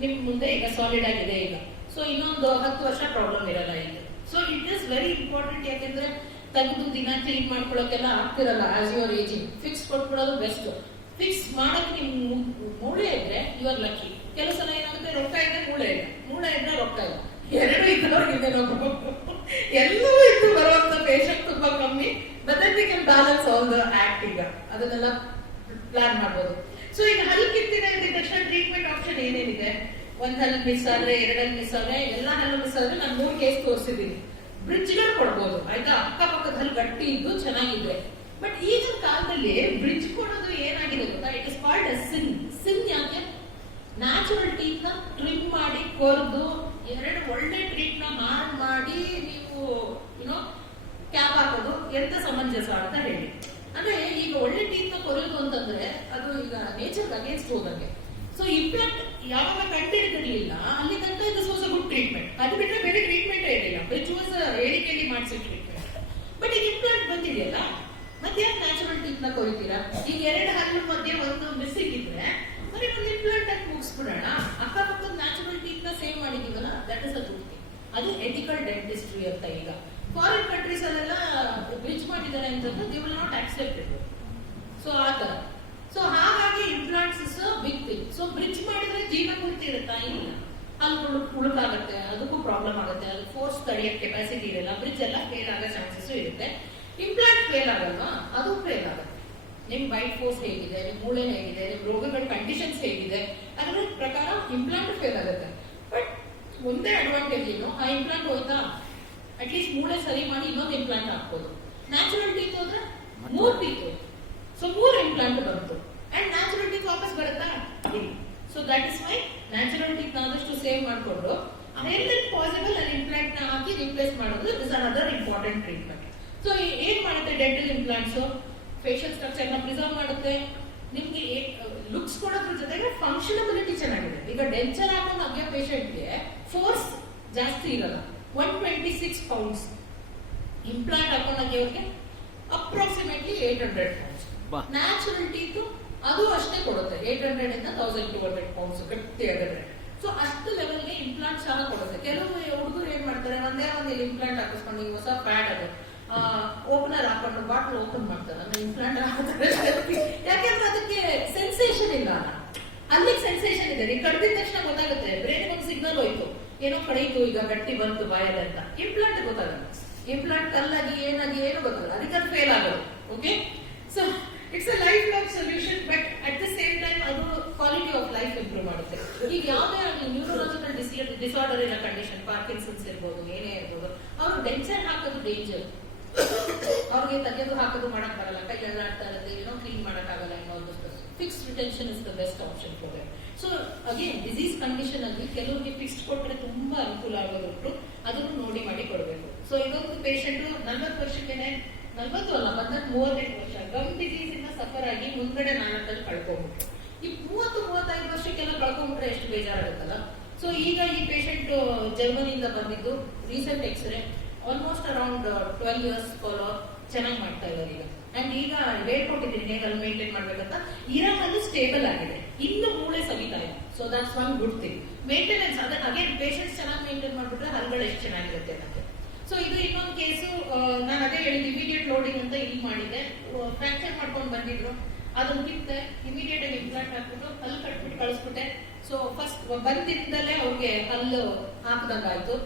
ನಿಮ್ ಮುಂದೆ ಈಗ ಸಾಲಿಡ್ ಆಗಿದೆ ಈಗ. ಸೊ ಇನ್ನೊಂದು 10 ವರ್ಷ ಪ್ರಾಬ್ಲಮ್ ಇರಲ್ಲ ಈಗ. So it is very important. ಯಾಕೆಂದ್ರೆ ತೆಗೆದು ದಿನ ಕ್ಲೀನ್ ಮಾಡ್ಕೊಳಕ್ಕೆಲ್ಲ ಆಗ್ತಿರಲ್ಲ. ಆಸ್ ಯುವರ್ ಏಜಿಂಗ್ ಫಿಕ್ಸ್ ಕೊಟ್ಬಿಡೋದು ಬೆಸ್ಟ್. ಫಿಕ್ಸ್ ಮಾಡಕ್ಕೆ ನಿಮ್ ಮೂಳೆ ಇದ್ರೆ ಯು ಆರ್ ಲಕ್ಕಿ. ಕೆಲವು ಸಲ ಏನಾಗುತ್ತೆ, ರೊಕ್ಕ ಇದ್ರೆ ಮೂಳೆ ಇಲ್ಲ, ಮೂಳೆ ಇದ್ರೆ ರೊಕ್ಕ ಇಲ್ಲ, ಎರಡು ಇದ್ದವ್ರಿಗೆ ಎಲ್ಲವೂ ಇದ್ದು ಬರುವಂತ ಪೇಷಂಟ್ ತುಂಬಾ ಕಮ್ಮಿ. But we can balance all the act. ಈಗ ಅದನ್ನೆಲ್ಲ ಪ್ಲಾನ್ ಮಾಡ್ಬೋದು. ಸೊ ಈಗ ಹಲ್ ಕಿತ್ತಿದೆ ಅಂದ ತಕ್ಷಣ ಟ್ರೀಟ್ಮೆಂಟ್ ಆಪ್ಷನ್ ಏನೇನಿದೆ? ಒಂದ್ ಹಲ್ ಮಿಸ್ ಆದ್ರೆ, 2 ಹಲ್ ಮಿಸ್ ಆದ್ರೆ, ಎಲ್ಲಾ ಹಲ್ಲು ಮಿಸ್ ಆದ್ರೆ ನಾನು 3 ಕೇಸ್ ತೋರಿಸಿದೀನಿ. ಬ್ರಿಡ್ಜ್ಗಳು ಕೊಡ್ಬೋದು, ಆಯ್ತಾ? ಅಕ್ಕಪಕ್ಕದ ಹಲ್ ಗಟ್ಟಿ ಇದ್ದು ಚೆನ್ನಾಗಿದೆ. ಬಟ್ ಈಗಿನ ಕಾಲದಲ್ಲಿ ಬ್ರಿಡ್ಜ್ ಕೊಡೋದು ಏನಾಗಿದೆ ಗೊತ್ತಾ? ಇಟ್ ಇಸ್ ಕಾಲ್ಡ್ ಅ ಸಿನ್. ಸಿನ್ ಯಾಕೆ? ನ್ಯಾಚುರಲ್ ಟೀತ್ ನ ಟ್ರಿಮ್ ಮಾಡಿ ಕೊರ್ದು 2 ಒಳ್ಳೆ ಟ್ರೀಟ್ ನ ಹಾರ್ಡ್ ಮಾಡಿ ನೀವು ಕ್ಯಾಪ್ ಹಾಕೋದು ಎಂತ ಸಮಂಜಸ ಅಂತ ಹೇಳಿ. ಅಂದ್ರೆ ಈಗ ಒಳ್ಳೆ ಟೀತ್ ನ ಕೊರೋದು ಅಂತಂದ್ರೆ ಅದು ಈಗ ನೇಚರ್ ಅಗೇನ್ಸ್ಟ್ ಹೋದಂಗೆ. ಸೊ ಇಂಪ್ಲಾಂಟ್ ಯಾವಾಗ ಕಂಡಿಡಿದಿರ್ಲಿಲ್ಲ ಅಲ್ಲಿ ತನಕ this was a good treatment. ಅದು ಬಿಟ್ಟರೆ ಬೇರೆ ಟ್ರೀಟ್ಮೆಂಟ್ ಏನಿಲ್ಲ. ಬ್ರಿಡ್ಜ್ ವಾಸ್ ಹೇಳಿ ಕೇಳಿ ಮಾಡಿಸಿ ಟ್ರೀಟ್ಮೆಂಟ್. ಬಟ್ ಈಗ ಇಂಪ್ಲಾಂಟ್ ಬಂದಿದೆಯಲ್ಲ, ಮತ್ತೆ ಯಾಕೆ ನ್ಯಾಚುರಲ್ ಟೀತ್ ನ ಕೊಯ್ತೀರಾ? ಈಗ 2 ಹಲ್ಲು ಮಧ್ಯೆ ಒಂದು ಮಿಸ್ಸಿಂಗ್ ಇದ್ರೆ ಬರೀ ಒಂದು ಇಂಪ್ಲಾಂಟ್ ಅಂತ ಮುಗಿಸ್ಬಿಡೋಣ. ಅಕ್ಕಪಕ್ಕದ ನ್ಯಾಚುರಲ್ ಟೀತ್ ನ ಸೇವ್ ಮಾಡಿದೀವಲ್ಲ, that is a good thing. ಅದು ಎಥಿಕಲ್ ಡೆಂಟಿಸ್ಟ್ರಿ ಅಂತ. ಈಗ ಫಾರಿನ್ ಕಂಟ್ರೀಸ್ ಅಲ್ಲೆಲ್ಲ ಬ್ರಿಡ್ಜ್ ಮಾಡಿದ್ದಾರೆ ಅಂತಂದ್ರೆ they will not accept it. So ಆ ತರ. ಸೊ ಹಾಗಾಗಿ implants is a big thing. So bridge ಮಾಡಿದ್ರೆ ಜೀವ ಪೂರ್ತಿ ಇರುತ್ತಾ? ಇಲ್ಲ. ಅಲ್ಲಿ ಉಳುಕಾಗುತ್ತೆ, ಅದಕ್ಕೂ ಪ್ರಾಬ್ಲಮ್ ಆಗುತ್ತೆ. ಅದು ಫೋರ್ಸ್ ತಡೆಯಕ್ಕೆ ಕೆಪಾಸಿಟಿ ಇರಲ್ಲ. ಬ್ರಿಡ್ಜ್ ಎಲ್ಲ ಫೇಲ್ ಆಗೋ ಚಾನ್ಸಸ್ ಇರುತ್ತೆ. ಇಂಪ್ಲಾಂಟ್ ಫೇಲ್ ಆಗಲ್ವಾ? ಅದು ಫೇಲ್ ಆಗುತ್ತೆ. ನಿಮ್ ಬೈಟ್ ಫೋರ್ಸ್ ಹೇಗಿದೆ, ನಿಮ್ ಮೂಳೆ ಹೇಗಿದೆ, ನಿಮ್ ರೋಗಗಳ ಕಂಡೀಷನ್ಸ್ ಹೇಗಿದೆ, ಅದರ ಪ್ರಕಾರ ಇಂಪ್ಲಾಂಟ್ ಫೇಲ್ ಆಗುತ್ತೆ. ಬಟ್ ಒಂದೇ ಅಡ್ವಾಂಟೇಜ್ ಏನು, ಆ ಇಂಪ್ಲಾಂಟ್ ಹೋಯ್ತಾ ಅಟ್ಲೀಸ್ಟ್ ಮೂಳೆ ಸರಿ ಮಾಡಿ ಇನ್ನೊಂದು ಇಂಪ್ಲಾಂಟ್ ಹಾಕ್ಬೋದು. ನ್ಯಾಚುರಲ್ ಟೀತ್ ಹೋದ್ರೆ 3 ಟೀತ್ ಹೋಯ್ತು. ಸೊ 3 ಇಂಪ್ಲಾಂಟ್ ಬಂತು. ಅಂಡ್ ನ್ಯಾಚುರಲ್ ಟೀತ್ ವಾಪಸ್ ಬರುತ್ತಾ? ಇಲ್ಲ. So that is why natural teeth ಆದಷ್ಟು ಸೇವ್ ಮಾಡಿಕೊಂಡು ಪಾಸಿಬಲ್ ಅಲ್ಲಿ ಇಂಪ್ಲಾಂಟ್ ನ ಹಾಕಿ ರಿಪ್ಲೇಸ್ ಮಾಡೋದು is another important treatment. So ಏನ್ ಮಾಡುತ್ತೆ ಡೆಂಟಲ್ ಇಂಪ್ಲಾಂಟ್ಸ್? ಫೇಶಿಯಲ್ ಸ್ಟ್ರಕ್ಚರ್ ನ ಪ್ರಿಸರ್ವ್ ಮಾಡುತ್ತೆ, ನಿಮ್ಗೆ ಲುಕ್ಸ್ ಕೊಡೋದ್ರ ಜೊತೆಗೆ ಫಂಕ್ಷನಬಿಲಿಟಿ ಚೆನ್ನಾಗಿದೆ. ಈಗ ಡೆಂಚರ್ ಹಾಕೊಂಡು ಅಗ್ಯೋ ಪೇಷಂಟ್ಗೆ ಫೋರ್ಸ್ ಜಾಸ್ತಿ ಇರಲ್ಲ. 126 ಪೌಂಡ್ಸ್ ಇಂಪ್ಲಾಂಟ್ ಹಾಕೊಂಡಾಗೆ ಅವ್ರಿಗೆ ಅಪ್ರಾಕ್ಸಿಮೇಟ್ಲಿ 800 ಪೌಂಡ್ಸ್. ನ್ಯಾಚುರಲ್ ಟೀತ್ ಅದು ಅಷ್ಟೇ ಕೊಡುತ್ತೆ, 800 ಇಂದ 1200 ಪೌಂಡ್ಸ್ ಗಟ್ಟಿ ಆಗಿದ್ರೆ. ಸೊ ಅಷ್ಟು ಲೆವೆಲ್ಗೆ ಇಂಪ್ಲಾಂಟ್ ಚೆನ್ನಾಗಿ ಕೊಡುತ್ತೆ. ಕೆಲವು ಹುಡುಗರು ಏನ್ ಮಾಡ್ತಾರೆ, ಒಂದೇ ಒಂದು ಇಂಪ್ಲಾಂಟ್ ಹಾಕಿಸ್ಕೊಂಡು, ಈಗ ಹೊಸ ಪ್ಯಾಡ್ ಅದು ಓಪನರ್ ಹಾಕೊಂಡು ಬಾಟ್ಲ್ ಓಪನ್ ಮಾಡ್ತಾರೆ, ಇಂಪ್ಲಾಂಟ್ ಹಾಕ್ತಾರೆ. ಯಾಕೆಂದ್ರೆ ಅದಕ್ಕೆ ಸೆನ್ಸೇಷನ್ ಇಲ್ಲ. ಅಲ್ಲಿಗೆ ಸೆನ್ಸೇಷನ್ ಇದೆ. ನೀವು ಕಡ್ದಿದ ತಕ್ಷಣ ಗೊತ್ತಾಗುತ್ತೆ, ಬ್ರೈನ್ ಒಂದು ಸಿಗ್ನಲ್ ಹೋಯ್ತು, ಏನೋ ಕಳೀತು, ಈಗ ಗಟ್ಟಿ ಬಂತು ಬಾಯಲ್ಲಿ ಅಂತ. ಇಂಪ್ಲಾಂಟ್ ಗೊತ್ತಾಗಲ್ಲ. ಇಂಪ್ಲಾಂಟ್ ಕಲ್ಲಾಗಿ ಏನಾಗಿ ಏನು ಗೊತ್ತಾಗಲ್ಲ. ಅದಕ್ಕೆ ಅದು ಫೇಲ್ ಆಗೋದು. Okay. So it's a life long solution. But at the same time ಅದು ಕ್ವಾಲಿಟಿ ಆಫ್ ಲೈಫ್ ಇಂಪ್ರೂವ್ ಮಾಡುತ್ತೆ. ಈಗ ಯಾವುದೇ ಆಗಲಿ ನ್ಯೂರೋಲಾಜಿಕಲ್ ಡಿಸಾರ್ಡರ್ ಇರೋ ಕಂಡೀಷನ್, ಪಾರ್ಕಿನ್ಸನ್ಸ್ ಇರ್ಬೋದು, ಏನೇ ಇರ್ಬೋದು, ಅವರು ಡೆಂಚರ್ ಹಾಕೋದು ಡೇಂಜರ್. ಅವ್ರಿಗೆ ತೆಗೆದು ಹಾಕೋದು ಮಾಡಕ್ ಬರಲ್ಲ, ಕೈ ಎಲ್ಲಾಡ್ತಾ ಇರುತ್ತೆ, ಏನೋ ಕ್ಲೀನ್ ಮಾಡಕ್ ಆಗಲ್ಲ. ಇನ್ನೊಂದು fixed retention is the best option for them. So again disease condition ಅಲ್ಲಿ ಕೆಲವರಿಗೆ ಫಿಕ್ಸ್ಡ್ ಕೊಟ್ಟರೆ ತುಂಬಾ ಅನುಕೂಲ ಆಗೋದುಂಟು. ಅದನ್ನು ನೋಡಿ ಮಾಡಿ ಕೊಡಬೇಕು. ಸೊ ಇದೊಂದು ಪೇಷಂಟ್ 40 ವರ್ಷಕ್ಕೇನೆ, 40 ಅಲ್ಲ, 35 ವರ್ಷ ಗಮ್ ಡಿಸೀಸ್ ಇಂದ ಸಫರ್ ಆಗಿ ಮುಂದ್ಗಡೆ 4 ಕಳ್ಕೊಂಡ್ಬಿಟ್ರು. ಈ 30-35 ವರ್ಷಕ್ಕೆಲ್ಲ ಕಳ್ಕೊಂಡ್ಬಿಟ್ರೆ ಎಷ್ಟು ಬೇಜಾರಾಗುತ್ತಲ್ಲ. ಸೊ ಈಗ ಈ ಪೇಷಂಟ್ ಜರ್ಮನಿಯಿಂದ ಬಂದಿದ್ದು, recent x-ray, almost around 12 years follow ಚೆನ್ನಾಗಿ ಮಾಡ್ತಾ ಇದ್ದಾರೆ ಈಗ. ಅಂಡ್ ಈಗ ಹೇಳ್ಕೊಟ್ಟಿದ್ದೀನಿ ಹೇಗೆ ಅಲ್ಲಿ ಮೇಂಟೈನ್ ಮಾಡ್ಬೇಕಂತ. ಇರೋದು ಸ್ಟೇಬಲ್ ಆಗಿದೆ, ಇನ್ನು ಮೂಳೆ ಸವಿತಾ ಇದೆ. So that's one good thing. Maintenance ಅದೇ ಅಗೇನ್ ಪೇಷಂಟ್ಸ್ ಚೆನ್ನಾಗಿ ಮೇಂಟೈನ್ ಮಾಡ್ಬಿಟ್ರೆ ಹಲ್ಗಳು ಎಷ್ಟು ಚೆನ್ನಾಗಿರುತ್ತೆ ಅನ್ನೋದು. ಸೊ ಇದು ಇನ್ನೊಂದು ಕೇಸು, ನಾನು ಅದೇ ಹೇಳಿದ್ದು ಇಮಿಡಿಯೇಟ್ ಲೋಡಿಂಗ್ ಅಂತ ಇಲ್ಲಿ ಮಾಡಿದ್ದೆ. ಫ್ರಾಕ್ಚರ್ ಮಾಡ್ಕೊಂಡು ಬಂದಿದ್ರು, ಅದನ್ನ ಕಿತ್ತೆ ಇಮಿಡಿಯೇಟ್ ಆಗಿ ಇಂಪ್ಲಾಂಟ್ ಹಾಕ್ಬಿಟ್ಟು ಹಲ್ಲು ಕಟ್ಬಿಟ್ಟು ಕಳಿಸ್ಬಿಟ್ಟೆ. ಸೊ ಫಸ್ಟ್ ಬಂದಿಂದಲೇ ಅವ್ರಿಗೆ ಹಲ್ಲು ಹಾಕ್ದಂಗಾಯ್ತು.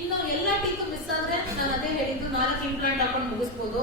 ಇನ್ನು ಎಲ್ಲಾ ಟೀಕು ಮಿಸ್ ಆದ್ರೆ ನಾನು ಅದೇ ಹೇಳಿದ್ದು 4 ಇಂಪ್ಲಾಂಟ್ ಹಾಕೊಂಡು ಮುಗಿಸ್ಬೋದು.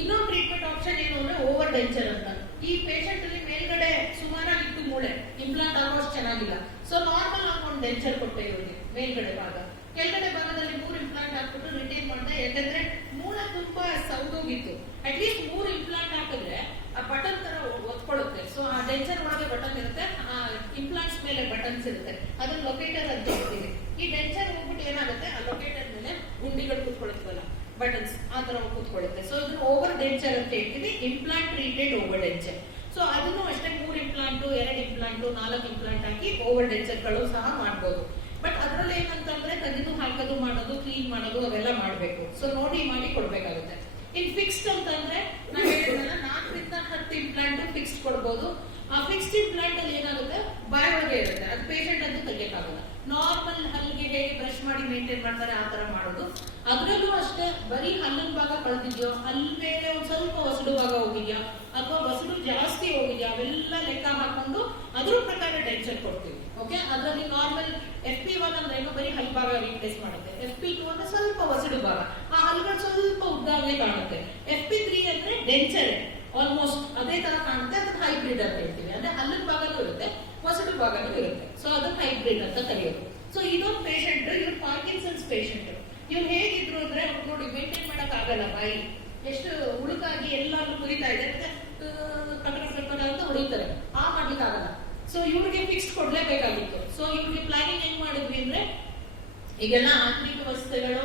ಇನ್ನೊಂದು ಟ್ರೀಟ್ಮೆಂಟ್ ಆಪ್ಷನ್ ಏನು ಅಂದ್ರೆ ಓವರ್ ಡೆಂಚರ್ ಅಂತ. ಈ ಪೇಷಂಟ್ ಅಲ್ಲಿ ಮೇಲ್ಗಡೆ ಸುಮಾರಾಗಿತ್ತು ಮೂಳೆ, ಇಂಪ್ಲಾಂಟ್ ಆಗೋಷ್ಟು ಚೆನ್ನಾಗಿಲ್ಲ. ಸೊ ನಾರ್ಮಲ್ ಆಗಿ ಒಂದು ಡೆಂಚರ್ ಕೊಟ್ಟೆ ಇವ್ರಿಗೆ ಮೇಲ್ಗಡೆ ಭಾಗ. ಕೆಳಗಡೆ ಭಾಗದಲ್ಲಿ 3 ಇಂಪ್ಲಾಂಟ್ ಹಾಕ್ಬಿಟ್ಟು ರಿಟೈನ್ ಮಾಡಿದೆ. ಯಾಕಂದ್ರೆ ಮೂಳೆ ತುಂಬಾ ಸೌದೋಗಿತ್ತು. ಅಟ್ಲೀಸ್ಟ್ 3 ಇಂಪ್ಲಾಂಟ್ ಹಾಕಿದ್ರೆ ಆ ಬಟನ್ ತರ ಒತ್ಕೊಳ್ಳುತ್ತೆ. ಸೊ ಆ ಡೆಂಚರ್ ಒಳಗೆ ಬಟನ್ ಇರುತ್ತೆ, ಆ ಇಂಪ್ಲಾಂಟ್ಸ್ ಮೇಲೆ ಬಟನ್ಸ್ ಇರುತ್ತೆ, ಅದನ್ನ ಲೊಕೇಟರ್ ಅಂತ ಹೇಳ್ತೀವಿ. ಈ ಡೆಂಚರ್ ಹೋಗ್ಬಿಟ್ಟು ಏನಾಗುತ್ತೆ, ಆ ಲೊಕೇಟರ್ ಮೇಲೆ ಗುಂಡಿಗಳು ಕೂತ್ಕೊಳ್ಳುತ್ತಲ್ಲ, ಬಟನ್ಸ್ ಆ ತರ ಕೂತ್ಕೊಳ್ಳುತ್ತೆ. ಸೊ ಇದನ್ನ ಓವರ್ ಡೆಂಚರ್ ಅಂತ ಹೇಳ್ತೀವಿ, implant treated over denture. So ಅದನ್ನು ಅಷ್ಟೇ 3 ಇಂಪ್ಲಾಂಟ್, 2 ಇಂಪ್ಲಾಂಟ್, 4 ಇಂಪ್ಲಾಂಟ್ ಹಾಕಿ ಓವರ್ ಡೆಂಚರ್ ಗಳು ಸಹ ಮಾಡಬಹುದು. ಬಟ್ ಅದ್ರಲ್ಲಿ ಏನಂತಂದ್ರೆ ತೆಗೆದು ಹಾಕೋದು, ಮಾಡೋದು, ಕ್ಲೀನ್ ಮಾಡೋದು ಅವೆಲ್ಲ ಮಾಡ್ಬೇಕು. ಸೊ ನೋಡಿ ಮಾಡಿ ಕೊಡ್ಬೇಕಾಗುತ್ತೆ. ಇನ್ ಫಿಕ್ಸ್ಡ್ ಅಂತಂದ್ರೆ ನಾನು ಹೇಳಿದ್ನಲ್ಲ 4 ರಿಂದ 10 ಇಂಪ್ಲಾಂಟ್ ಫಿಕ್ಸ್ಡ್ ಕೊಡ್ಬೋದು. ಆ ಫಿಕ್ಸ್ಡ್ ಇಂಪ್ಲಾಂಟ್ ಅಲ್ಲಿ ಏನಾಗುತ್ತೆ, ಬಾಯ್ ಒಳಗೆ ಇರುತ್ತೆ, ಅದು ಪೇಷಂಟ್ ಅಂತ ತೆಗಿಯಕ್ಕಾಗಲ್ಲ. ನಾರ್ಮಲ್ ಹಲ್ಲಿಗೆ ಹೇಗೆ ಬ್ರಷ್ ಮಾಡಿ ಮೇಂಟೈನ್ ಮಾಡ್ತಾರೆ ಆ ತರ ಮಾಡೋದು. ಅದ್ರಲ್ಲೂ ಅಷ್ಟೇ, ಬರೀ ಹಲ್ಲಿನ ಭಾಗ ಕಳೆದಿದ್ಯೋ, ಹಲ್ಲು ಮೇಲೆ ಒಂದ್ ಸ್ವಲ್ಪ ಹೊಸಡು ಭಾಗ ಹೋಗಿದ್ಯಾ ಅಥವಾ ಹೊಸಡು ಜಾಸ್ತಿ ಹೋಗಿದ್ಯಾ, ಅವೆಲ್ಲ ಲೆಕ್ಕ ಹಾಕೊಂಡು ಅದ್ರ ಪ್ರಕಾರ ಡೆಂಚರ್ ಕೊಡ್ತೀವಿ. ಓಕೆ, ಅದರಲ್ಲಿ ನಾರ್ಮಲ್ FP1 ಅಂದ್ರೆ ಏನು, ಬರೀ ಹಲ್ಲು ಭಾಗ ರೀಪ್ಲೇಸ್ ಮಾಡುತ್ತೆ. FP2 ಅಂದ್ರೆ ಸ್ವಲ್ಪ ಹೊಸಡು ಭಾಗ, ಆ ಹಲ್ಲುಗಳು ಸ್ವಲ್ಪ ಉದ್ದಾಗೆ ಕಾಣುತ್ತೆ. FP3 ಅಂದ್ರೆ ಡೆಂಚರ್ ಆಲ್ಮೋಸ್ಟ್ ಅದೇ ತರ ಕಾಣುತ್ತೆ, ಅದನ್ನ ಹೈಬ್ರಿಡ್ ಅಂತ ಹೇಳ್ತೀವಿ. ಅಂದ್ರೆ ಹಲ್ಲಿನ ಭಾಗನೂ ಇರುತ್ತೆ, ಹೊಸಡು ಭಾಗನೂ ಇರುತ್ತೆ. ಸೊ ಅದನ್ನ ಹೈಬ್ರಿಡ್ ಅಂತ ಕರೆಯೋದು. ಸೊ ಇದೊಂದು ಪೇಷಂಟ್, ಇವ್ರು ಪಾರ್ಕಿನ್ಸನ್ಸ್ ಪೇಷಂಟ್. ಇವ್ರು ಹೇಗಿದ್ರು ಅಂದ್ರೆ ನೋಡಿ ಮೇಂಟೈನ್ ಮಾಡಕ್ ಆಗಲ್ಲ, ಬಾಯಿ ಎಷ್ಟು ಉಳುಕಾಗಿ ಎಲ್ಲಾದ್ರೂ ಕುರಿತಾ ಇದೆ, ಅಂತ ಹೊಡಿತಾರೆ, ಆ ಮಾಡ್ಲಿಕ್ಕೆ ಆಗಲ್ಲ. ಸೊ ಇವ್ರಿಗೆ ಫಿಕ್ಸ್ ಕೊಡ್ಲೇಬೇಕಾಗಿತ್ತು. ಸೊ ಇವ್ರಿಗೆ ಪ್ಲಾನಿಂಗ್ ಹೆಂಗ್ ಮಾಡಿದ್ವಿ ಅಂದ್ರೆ, ಈಗೆಲ್ಲ ಆಂತರಿಕ ವ್ಯವಸ್ಥೆಗಳು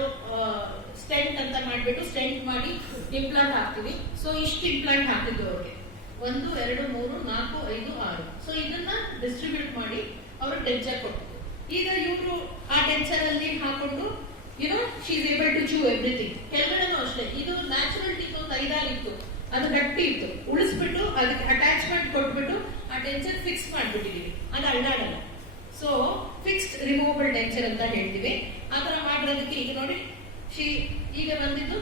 ಸ್ಟೆಂಟ್ ಅಂತ ಮಾಡ್ಬಿಟ್ಟು ಸ್ಟೆಂಟ್ ಮಾಡಿ ಇಂಪ್ಲಾಂಟ್ ಹಾಕ್ತಿವಿ. ಸೊ ಇಷ್ಟು ಇಂಪ್ಲಾಂಟ್ ಹಾಕಿದ್ದು ಅವ್ರಿಗೆ 1, 2, 3, 4, 5, 6. ಸೊ ಇದನ್ನ ಡಿಸ್ಟ್ರಿಬ್ಯೂಟ್ ಮಾಡಿ ಅವರು ಡೆಂಚರ್ ಕೊಟ್ಟಿದ್ರು. ಈಗ ಇವರು ಆ ಡೆಂಚರ್ ಅಲ್ಲಿ ಹಾಕೊಂಡು she is able to chew everything. ಕೆಳಗಡೆನೂ ಅಷ್ಟೇ, ಇದು ನ್ಯಾಚುರಲ್ ಟೀತ್ ಒಂದು 5 ಇತ್ತು, ಅದು ಗಟ್ಟಿ ಇತ್ತು, ಉಳಿಸ್ಬಿಟ್ಟು ಅದಕ್ಕೆ ಅಟ್ಯಾಚ್ಮೆಂಟ್ ಕೊಟ್ಬಿಟ್ಟು ಆ ಡೆಂಚರ್ ಫಿಕ್ಸ್ ಮಾಡ್ಬಿಟ್ಟಿದೀವಿ, ಅದು ಅಳ್ಳಾಡಲ್ಲ. ಸೊ ಫಿಕ್ಸ್ಡ್ ರಿಮೂವಬಲ್ ಡೆಂಚರ್ ಅಂತ ಹೇಳ್ತೀವಿ. ಆತರ ಮಾಡಿರೋದಕ್ಕೆ ಈಗ ನೋಡಿ ಈಗ ಬಂದಿದ್ದು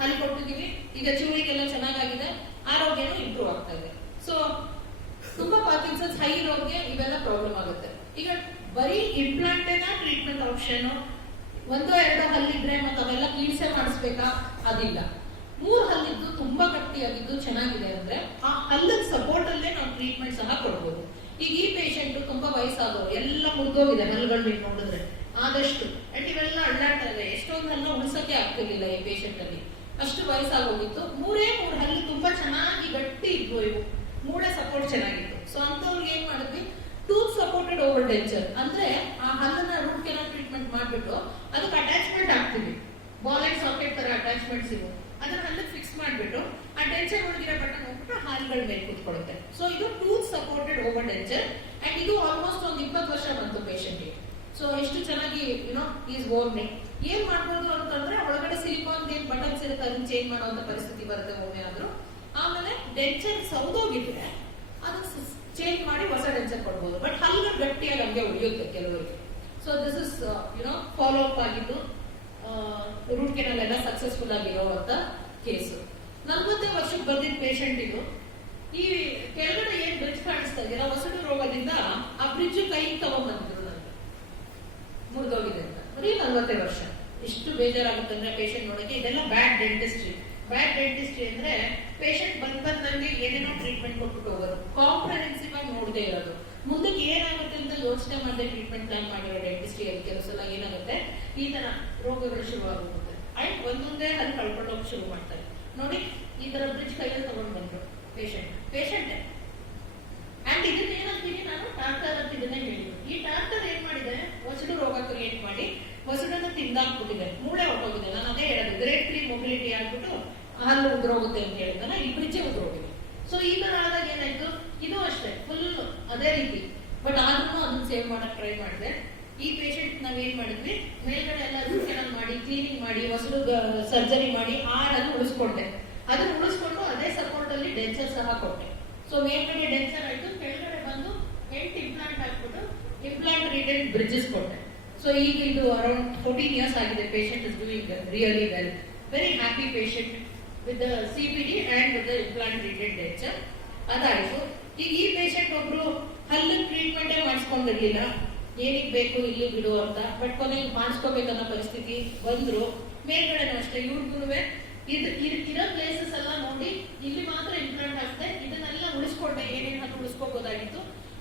ಅಲ್ಲಿ ಕೊಟ್ಟಿದೀವಿ. ಈಗ ಚೂರಿಗೆಲ್ಲ ಚೆನ್ನಾಗಿದೆ, ಆರೋಗ್ಯನೂ ಇಂಪ್ರೂವ್ ಆಗ್ತಾ ಇದೆ. ಸೊ ತುಂಬಾ ಪಾರ್ಕಿನ್ಸನ್ಸ್ ಹೈ ಇರೋರಿಗೆ ಇವೆಲ್ಲ ಪ್ರಾಬ್ಲಮ್ ಆಗುತ್ತೆ. ಈಗ ಬರೀ ಇಂಪ್ಲಾಂಟೇನ ಟ್ರೀಟ್ಮೆಂಟ್ ಆಪ್ಷನ್, 1, 2 ಹಲ್ಲಿದ್ರೆ ಮತ್ತೆ ಅವೆಲ್ಲ ಕ್ಲೀನ್ಸೇ ಮಾಡಿಸ್ಬೇಕಾ, ಅದಿಲ್ಲ. 3 ಹಲ್ಲಿದ್ದು ತುಂಬಾ ಗಟ್ಟಿಯಾಗಿದ್ದು ಚೆನ್ನಾಗಿದೆ ಅಂದ್ರೆ ಆ ಹಲ್ಲಿನ ಸಪೋರ್ಟ್ ಅಲ್ಲೇ ನಾವು ಟ್ರೀಟ್ಮೆಂಟ್ ಸಹ ಕೊಡ್ಬೋದು. ಈಗ ಈ ಪೇಷಂಟ್ ತುಂಬಾ ವಯಸ್ಸಾದವರು, ಎಲ್ಲ ಮುಗ್ದೋಗಿದೆ ಹಲ್ಲುಗಳು ನೀವು ನೋಡಿದ್ರೆ ಆದಷ್ಟು, ಅಂಡ್ ಇವೆಲ್ಲ ಅಳ್ಳಾಡ್ತಾ ಇದೆ. ಎಷ್ಟೊಂದು ಹಲ್ಲು ಉಳಿಸಕ್ಕೆ ಆಗ್ತಿರ್ಲಿಲ್ಲ ಈ ಪೇಷಂಟ್ ಅಲ್ಲಿ, ಅಷ್ಟು ವಯಸ್ಸಾಗೋಗಿತ್ತು. 3 ಹಲ್ಲು ತುಂಬಾ ಚೆನ್ನಾಗಿ ಗಟ್ಟಿ ಇದ್ವು, ಇವು ಮೂಳೆ ಸಪೋರ್ಟ್ ಚೆನ್ನಾಗಿತ್ತು. ಸೊ ಅಂತವ್ರಿಗೆ ಏನ್ ಮಾಡಿದ್ವಿ, ಟೂತ್ ಸಪೋರ್ಟೆಡ್ ಓವರ್ ಡೆಂಚರ್ ಅಂದ್ರೆ ಆ ಹಲ್ಲನ್ನ ರೂಟ್ ಕೆನಾಲ್ ಟ್ರೀಟ್ಮೆಂಟ್ ಮಾಡ್ಬಿಟ್ಟು ಅದಕ್ಕೆ ಅಟ್ಯಾಚ್ಮೆಂಟ್ ಹಾಕ್ತಿವಿ, ಬಾಲ್ ಅಂಡ್ ಸಾಕೆಟ್ ತರ ಅಟ್ಯಾಚ್ಮೆಂಟ್ಸ್ ಇವು, ಅದನ್ನ ಹಲ್ಲಿಗೆ ಫಿಕ್ಸ್ ಮಾಡ್ಬಿಟ್ಟು ಆ ಡೆಂಚರ್ ಒಳಗಿರೋ ಬಟನ್ ಹೋಗ್ಬಿಟ್ಟು ಹಾಲ್ಗಳ ಮೇಲೆ ಕೂತ್ಕೊಳ್ಳುತ್ತೆ. ಸೊ ಇದು tooth supported over denture. And ಇದು ಆಲ್ಮೋಸ್ಟ್ ಒಂದು 20 ವರ್ಷ ಬಂತು ಪೇಷಂಟ್ಗೆ. ಸೊ ಎಷ್ಟು ಚೆನ್ನಾಗಿ ಈಸ್ ವಾರ್ಮಿಂಗ್. ಏನ್ ಮಾಡ್ಬೋದು ಅಂತಂದ್ರೆ ಒಳಗಡೆ ಸಿಲಿಕಾನ್ ಏನ್ ಬಟನ್ಸ್ ಇರುತ್ತೆ ಅದನ್ನ ಚೇಂಜ್ ಮಾಡುವಂತ ಪರಿಸ್ಥಿತಿ ಬರುತ್ತೆ ಒಮ್ಮೆ ಆದ್ರೂ. ಆಮೇಲೆ ಡೆಂಚರ್ ಸೌದೋಗಿದ್ರೆ ಅದನ್ನ ಚೇಂಜ್ ಮಾಡಿ ಹೊಸ ಡೆಂಚರ್ ಕೊಡ್ಬೋದು. ಬಟ್ ಹಲ್ಲು ಗಟ್ಟಿಯಾಗಿ ಹಂಗೆ ಉಳಿಯುತ್ತೆ ಕೆಲವರಿಗೆ. So this is follow up ಆಗಿದ್ದು ರೂಟ್ ಕೆನಾಲ್ ಎಲ್ಲ ಸಕ್ಸಸ್ಫುಲ್ ಆಗಿರುವಂತ ಕೇಸು. 40 ವರ್ಷಕ್ಕೆ ಬಂದಿದ್ದ ಪೇಷಂಟ್ ಇದು. ಈ ಕೆಳಗಡೆ ಏನ್ ಬ್ರಿಡ್ಜ್ ಕಾಣಿಸ್ತಾ ಇದೆಯಲ್ಲ, ಹೊಸಡು ರೋಗದಿಂದ ಆ ಬ್ರಿಡ್ಜ್ ಕೈ ತಗೊಂಡ್ಬಂದಿದ್ರು ನನಗೆ, ಮುರಿದೋಗಿದೆ ಅಂತ. ಬರೀ 40 ವರ್ಷ. ಎಷ್ಟು ಬೇಜಾರಾಗುತ್ತೆ ಅಂದ್ರೆ ಪೇಷಂಟ್ ನೋಡಕ್ಕೆ. ಇದೆಲ್ಲ ಬ್ಯಾಡ್ ಡೆಂಟಿಸ್ಟ್ರಿ. ಬ್ಯಾಡ್ ಡೆಂಟಿಸ್ಟ್ರಿ ಅಂದ್ರೆ ಪೇಷಂಟ್ ಬಂದಂಗೆ ಏನೇನೋ ಟ್ರೀಟ್ಮೆಂಟ್ ಕೊಟ್ಬಿಟ್ಟು ಹೋಗೋದು, ಕಾಂಪ್ರಹೆನ್ಸಿವ್ ಆಗಿ ನೋಡದೆ ಇರೋದು, ಮುಂದಕ್ಕೆ ಏನಾಗುತ್ತೆ ಅಂತ ಯೋಚನೆ ಮಾಡದೆ ಟ್ರೀಟ್ಮೆಂಟ್ ಪ್ಲಾನ್ ಮಾಡಿರೋ ಡೆಂಟಿಸ್ಟ್ರಿಯಲ್ಲಿ ಕೆಲವು ಸಲ ಏನಾಗುತ್ತೆ, ಈ ತರ ರೋಗಗಳು ಶುರುವಾಗುತ್ತೆ. ಅಂಡ್ ಒಂದೊಂದೇ ಅಲ್ಲಿ ಕಳ್ಕೊಂಡು ಹೋಗಿ ಶುರು ಮಾಡ್ತಾರೆ. ನೋಡಿ ಈ ತರ ಬ್ರಿಡ್ಜ್ ಕೈಯಲ್ಲಿ ತಗೊಂಡು ಬಂದ್ರು ಪೇಷಂಟ್. ಅಂಡ್ ಇದನ್ನ ಏನಂತೀನಿ ನಾನು, ಟಾರ್ಟರ್ ಅಂತ ಇದನ್ನೇ ಹೇಳಿದ್ರು. ಈ ಟಾರ್ಟರ್ ಏನ್ ಮಾಡಿದೆ, ಹೊಸಡು ರೋಗ ಕ್ರಿಯೇಟ್ ಮಾಡಿ ಹೊಸಡನ್ನ ತಿಂದಾಕ್ಬಿಟ್ಟಿದೆ, ಮೂಳೆ ಹೊಟ್ಟೋಗಿದೆ. ನಾನು ಅದೇ ಹೇಳೋದು, ಗ್ರೇಡ್ 3 ಮೊಬಿಲಿಟಿ ಆಗ್ಬಿಟ್ಟು ಹಲ್ಲು ಉದ್ರೋಗುತ್ತೆ ಅಂತ ಹೇಳಿದಾನ, ಈ ಬ್ರಿಡ್ಜ್ ಉದ್ರೋಗಿದೆ. ಸೊ ಈ ತರ ಆದಾಗ ಏನಾಯ್ತು, ಇದು ಅಷ್ಟೇ ಫುಲ್ ಅದೇ ರೀತಿ. ಬಟ್ ಆದ್ರೂ ಅದನ್ನ ಸೇವ್ ಮಾಡಕ್ ಟ್ರೈ ಮಾಡಿದೆ. ಈ ಪೇಷಂಟ್ ನಾವೇನ್ ಮಾಡಿದ್ವಿ, ಮೇಲ್ಗಡೆ ಎಲ್ಲ ರೂಟ್ ಕೆನಾಲ್ ಮಾಡಿ ಕ್ಲೀನಿಂಗ್ ಮಾಡಿ ಹೊಸದು ಸರ್ಜರಿ ಮಾಡಿ ಆಡನ್ನು ಉಳಿಸ್ಕೊಂಡೆ. ಅದನ್ನ ಉಳಿಸ್ಕೊಂಡು ಅದೇ ಸಪೋರ್ಟ್ ಅಲ್ಲಿ ಡೆಂಚರ್ ಸಹ ಕೊಟ್ಟೆ. ಸೊ ಮೇಲ್ಗಡೆ ಡೆಂಚರ್ ಆಯ್ತು, ಕೆಳಗಡೆ ಬಂದು 8 ಇಂಪ್ಲಾಂಟ್ ಹಾಕ್ಬಿಟ್ಟು ಇಂಪ್ಲಾಂಟ್ ರಿಟೆಂಟ್ ಬ್ರಿಡ್ಜಸ್ ಕೊಟ್ಟೆ. ಸೊ ಈಗ ಇದು ಅರೌಂಡ್ 14 ಇಯರ್ಸ್ ಆಗಿದೆ. Patient is doing really well, very happy patient with the CPD and with the implant retained denture. ಅದಾಯ್ತು. ಈಗ ಈ ಪೇಷಂಟ್ ಒಬ್ರು ಹಲ್ಲು ಟ್ರೀಟ್ಮೆಂಟೇ ಮಾಡಿಸ್ಕೊಂಡಿರ್ಲಿಲ್ಲ, ಏನಿಗೆ ಬೇಕು ಇಲ್ಲಿ ಬಿಡು ಅಂತ, ಬಟ್ ಕೊನೆಗೆ ಮಾಡಿಸ್ಕೋಬೇಕನ್ನೋ ಪರಿಸ್ಥಿತಿ ಬಂದ್ರು. ಮೇಲ್ಗಡೆನೂ ಅಷ್ಟೇ, ಇವ್ರಿಗೂ ಇರೋ ಪ್ಲೇಸಸ್ ಎಲ್ಲ ನೋಡಿ ಇಲ್ಲಿ ಮಾತ್ರ ಇಂಪ್ಲಾಂಟ್ ಹಾಕ್ತೆ, ಇದನ್ನೆಲ್ಲ ಉಳಿಸ್ಕೊಂಡೆ, ಏನೇನು ಉಳಿಸ್ಕೋಬಹುದಾಗಿತ್ತು.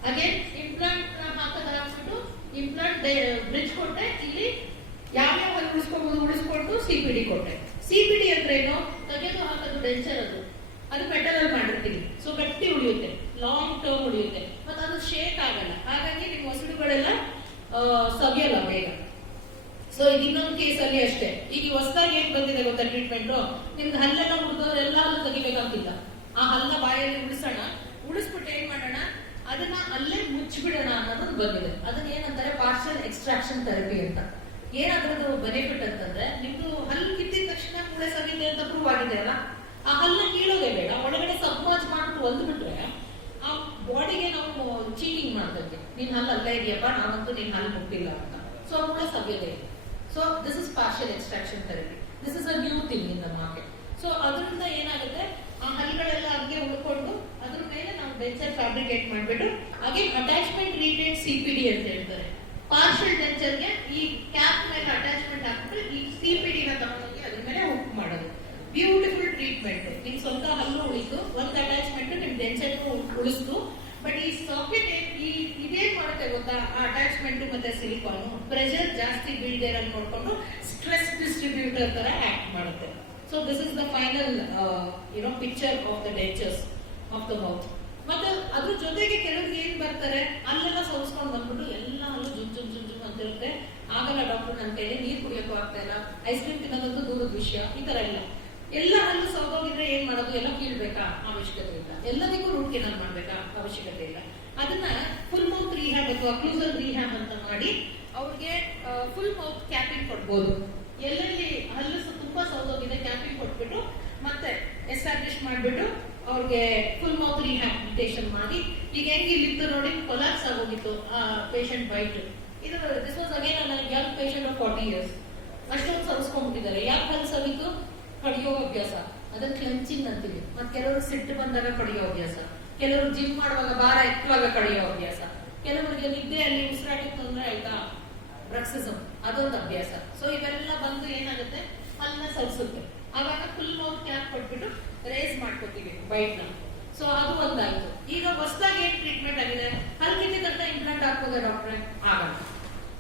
ಅಗೇನ್ ಇಂಪ್ಲಾಂಟ್ ಹಾಕ್ಬಿಟ್ಟು ಇಂಪ್ಲಾಂಟ್ ಬ್ರಿಡ್ಜ್ ಕೊಟ್ಟೆ. ಇಲ್ಲಿ ಯಾವ್ಯಾವ ಹಲ್ಲು ಉಳಿಸ್ಕೊಂಡು CPD ಕೊಟ್ಟೆ. CPD ಅಂದ್ರೆ ಏನು, ತೆಗೆದು ಹಾಕೋದು ಡೆಂಚರ್, ಅದು ಮೆಟಲ್ ಅಲ್ಲಿ ಮಾಡಿರ್ತೀವಿ. ಸೊ ಗಟ್ಟಿ ಉಳಿಯುತ್ತೆ, ಲಾಂಗ್ ಟರ್ಮ್ ಉಳಿಯುತ್ತೆ, ಮತ್ತೆ ಅದು ಶೇಕ್ ಆಗಲ್ಲ. ಹಾಗಾಗಿ ನಿಮ್ಮ ಹೊಸಡುಗಳೆಲ್ಲ ಸವಿಯಲ್ಲ ಬೇಗ. ಸೊ ಇದು ಇನ್ನೊಂದು ಕೇಸ್ ಅಲ್ಲಿ ಅಷ್ಟೇ. ಈಗ ಹೊಸದಾಗಿ ಏನ್ ಬಂದಿದೆ ಗೊತ್ತಾ ಟ್ರೀಟ್ಮೆಂಟ್, ನಿಮ್ಗೆ ಹಲ್ಲೆಲ್ಲ ಮುರಿದವ್ರು ಎಲ್ಲ ಹಲ್ಲು ತೆಗಿಬೇಕಂತಿಲ್ಲ. ಆ ಹಲ್ಲ ಬಾಯಲ್ಲಿ ಉಳಿಸೋಣ, ಉಳಿಸ್ಬಿಟ್ಟು ಏನ್ ಮಾಡೋಣ, ಅದನ್ನ ಅಲ್ಲೇ ಮುಚ್ಚಿಬಿಡೋಣ ಅನ್ನೋದು ಬಂದಿದೆ. ಅದನ್ನ ಏನಂತಾರೆ ಪಾರ್ಷಿಯಲ್ ಎಕ್ಸ್ಟ್ರಾಕ್ಷನ್ ಥೆರಪಿ ಅಂತ. ಏನಾದ್ರದ್ದು ಬೆನಿಫಿಟ್ ಅಂತಂದ್ರೆ, ನಿಮ್ದು ಹಲ್ಲು ಕಿತ್ತಿದ ತಕ್ಷಣ ಮೂಳೆ ಸವಿದೆ ಅಂತ ಪ್ರೂವ್ ಆಗಿದೆ ಅಲ್ಲ, ಆ ಹಲ್ಲ ಕೀಳೋದೇ ಬೇಡ, ಒಳಗಡೆ ಸಬ್ಮರ್ಜ್ ಮಾಡ್ಬಿಟ್ಟು ಒಲ್ದ್ಬಿಟ್ರೆ ಆ ಬಾಡಿಗೆ ನಾವು ಚೀಟಿಂಗ್ ಮಾಡ್ತೇವೆ. ನೀನ್ ಹಲ್ಲು ಅಲ್ಲೇ ಇದೆಯಪ್ಪ, ನಾವಂತೂ ನೀನ್ ಹಲ್ಲು ಮುಟ್ಟಿಲ್ಲ ಅಂತ. ಸೊ ಮೂಳೆ ಸವಿಯೋದೇ ಇದೆ. So this is partial extraction therapy. This is a new thing in the market. So ಅದರಿಂದ ಏನಾಗುತ್ತೆ, ಆ ಹಲ್ಲುಗಳೆಲ್ಲ ಹಂಗೆ ಉಳ್ಕೊಂಡು ಅದ್ರ ಮೇಲೆ ನಾವು ಡೆಂಚರ್ ಫ್ಯಾಬ್ರಿಕೇಟ್ ಮಾಡ್ಬಿಟ್ಟು ಹಾಗೆ ಅಟ್ಯಾಚ್ಮೆಂಟ್ ರಿಟೇನ್ CPD ಅಂತ ಹೇಳ್ತಾರೆ. ಪಾರ್ಷಿಯಲ್ ಡೆಂಚರ್ಗೆ ಈ ಕ್ಯಾಪ್ ಮೇಲೆ ಅಟ್ಯಾಚ್ಮೆಂಟ್ ಹಾಕಿದ್ರೆ ಈ CPD ನ ತಗೊಂಡೋಗಿ ಅದ್ರ ಮೇಲೆ ಹುಕ್ ಮಾಡೋದು. Beautiful treatment. ನಿಮ್ ಸ್ವಂತ ಹಲ್ಲು ಉಳಿತು, ಒಂದು ಅಟ್ಯಾಚ್ಮೆಂಟ್ ನಿಮ್ ಡೆಂಚರ್ ಉಳಿಸ್ತು. ಬಟ್ ಈ ಸಾಕೆಟ್ ಇದೇನ್ ಮಾಡುತ್ತೆ ಗೊತ್ತಾ, ಆ ಅಟ್ಯಾಚ್ಮೆಂಟ್ ಮತ್ತೆ ಸಿಲಿಕಾನ್ ಪ್ರೆಷರ್ ಜಾಸ್ತಿ ಬೀಳದೆ ಇರೋದು ನೋಡ್ಕೊಂಡು ಸ್ಟ್ರೆಸ್ ಡಿಸ್ಟ್ರಿಬ್ಯೂಟರ್ ತರ ಆಕ್ಟ್ ಮಾಡುತ್ತೆ. So this is the final picture of the dentures of the mouth. ಮತ್ತೆ ಅದ್ರ ಜೊತೆಗೆ ಕೆಲವ್ರಿಗೆ ಏನ್ ಬರ್ತಾರೆ, ಅಲ್ಲೆಲ್ಲ ಸೋಸ್ಕೊಂಡು ಬಂದ್ಬಿಟ್ಟು ಎಲ್ಲ ಹಲ್ಲು ಜುಮ್ ಅಂತ ಇರುತ್ತೆ. ಆಗಲ್ಲ ಡಾಕ್ಟರ್, ನನ್ನ ಕೈಲಿ ನೀರ್ ಕುಡಿಯೋಕ್ಕೂ ಆಗ್ತಾ ಇಲ್ಲ, ಐಸ್ ಕ್ರೀಮ್ ತಿನ್ನೋದಂತೂ ದೂರದ ವಿಷಯ. ಈ ತರ ಎಲ್ಲ ಹಲ್ಲು ಸೋದೋಗಿದ್ರೆ ಏನ್ ಮಾಡೋದು, ಎಲ್ಲ ಕೀಳ್ಬೇಕಾ, ಅವಶ್ಯಕತೆ ಇಲ್ಲ. ಎಲ್ಲದಕ್ಕೂ ರೂಟ್ ಕೆನಾಲ್ ಮಾಡ್ಬೇಕಾ, ಅವಶ್ಯಕತೆ ಇಲ್ಲ. ಅದನ್ನ ಫುಲ್ ಮೌತ್ ರಿಹ್ಯಾಬ್ ಅಥವಾ ಅಕ್ಲೂಸಲ್ ರಿಹ್ಯಾಬ್ ಅಂತ ಮಾಡಿ ಅವ್ರಿಗೆ ಫುಲ್ ಮೌತ್ ಕ್ಯಾಪಿಂಗ್ ಕೊಡ್ಬೋದು. ಎಲ್ಲೆಲ್ಲಿ ಹಲ್ಲು ತುಂಬಾ ಸೌದೋಗಿದೆ ಕ್ಯಾಪಿಂಗ್ ಕೊಟ್ಬಿಟ್ಟು ಮತ್ತೆ ಎಸ್ಟಾಬ್ಲಿಷ್ ಮಾಡ್ಬಿಟ್ಟು ಅವ್ರಿಗೆ ಫುಲ್ ಮೌತ್ ರಿಹ್ಯಾಬಿಲಿಟೇಷನ್ ಮಾಡಿ. ಈಗ ಹೆಂಗ್ ಇಲ್ಲಿತ್ತು ನೋಡಿ, ಕೊಲಾಪ್ಸ್ ಆಗೋಗಿತ್ತು ಆ ಪೇಷಂಟ್ ಬೈಟ್. ಇದು this was again Young patient of 40 years. ಅಷ್ಟೊಂದು ಸವಿಸ್ಕೊಂಡ್ಬಿಟ್ಟಿದ್ದಾರೆ. ಯಾಕೆ ಹಲ್ಲು ಸವಿತು, ಕಡಿಯೋ ಅಭ್ಯಾಸ, ಅದನ್ನ ಕ್ಲೆಂಚಿಂಗ್ ಅಂತೀವಿ. ಮತ್ತೆ ಕೆಲವರು ಸಿಟ್ಟು ಬಂದಾಗ ಕಡಿಯೋ ಅಭ್ಯಾಸ, ಕೆಲವರು ಜಿಮ್ ಮಾಡುವಾಗ ಭಾರ ಎತ್ತುವಾಗ ಕಡಿಯೋ ಅಭ್ಯಾಸ, ಕೆಲವರಿಗೆ ನಿದ್ದೆಯಲ್ಲಿ ಉಸಿರಾಟಕ್ಕೆ ತೊಂದರೆ ಆಯ್ತಾ, ಬ್ರಕ್ಸಿಸಮ್, ಅದೊಂದು ಅಭ್ಯಾಸ. ಸೊ ಇವೆಲ್ಲ ಬಂದು ಏನಾಗುತ್ತೆ, ಹಲ್ಲನ್ನ ಸವಿಸುತ್ತೆ. ಆವಾಗ ಫುಲ್ ಮೌತ್ ಕ್ಯಾಪ್ ಕೊಟ್ಬಿಟ್ಟು ರೇಸ್ ಮಾಡ್ಕೋತೀವಿ ಬೈಟ್ ನ. ಸೊ ಅದು ಒಂದಾಯ್ತು. ಈಗ ಹೊಸದಾಗಿ ಏನ್ ಟ್ರೀಟ್ಮೆಂಟ್ ಆಗಿದೆ, ಹಲ್ಲು ಕಿತ್ತಿದಂತ ಇಂಪ್ಲಾಂಟ್ ಹಾಕ್ಬೋದ ಡಾಕ್ಟ್ರೆ, ಆಗಲ್ಲ.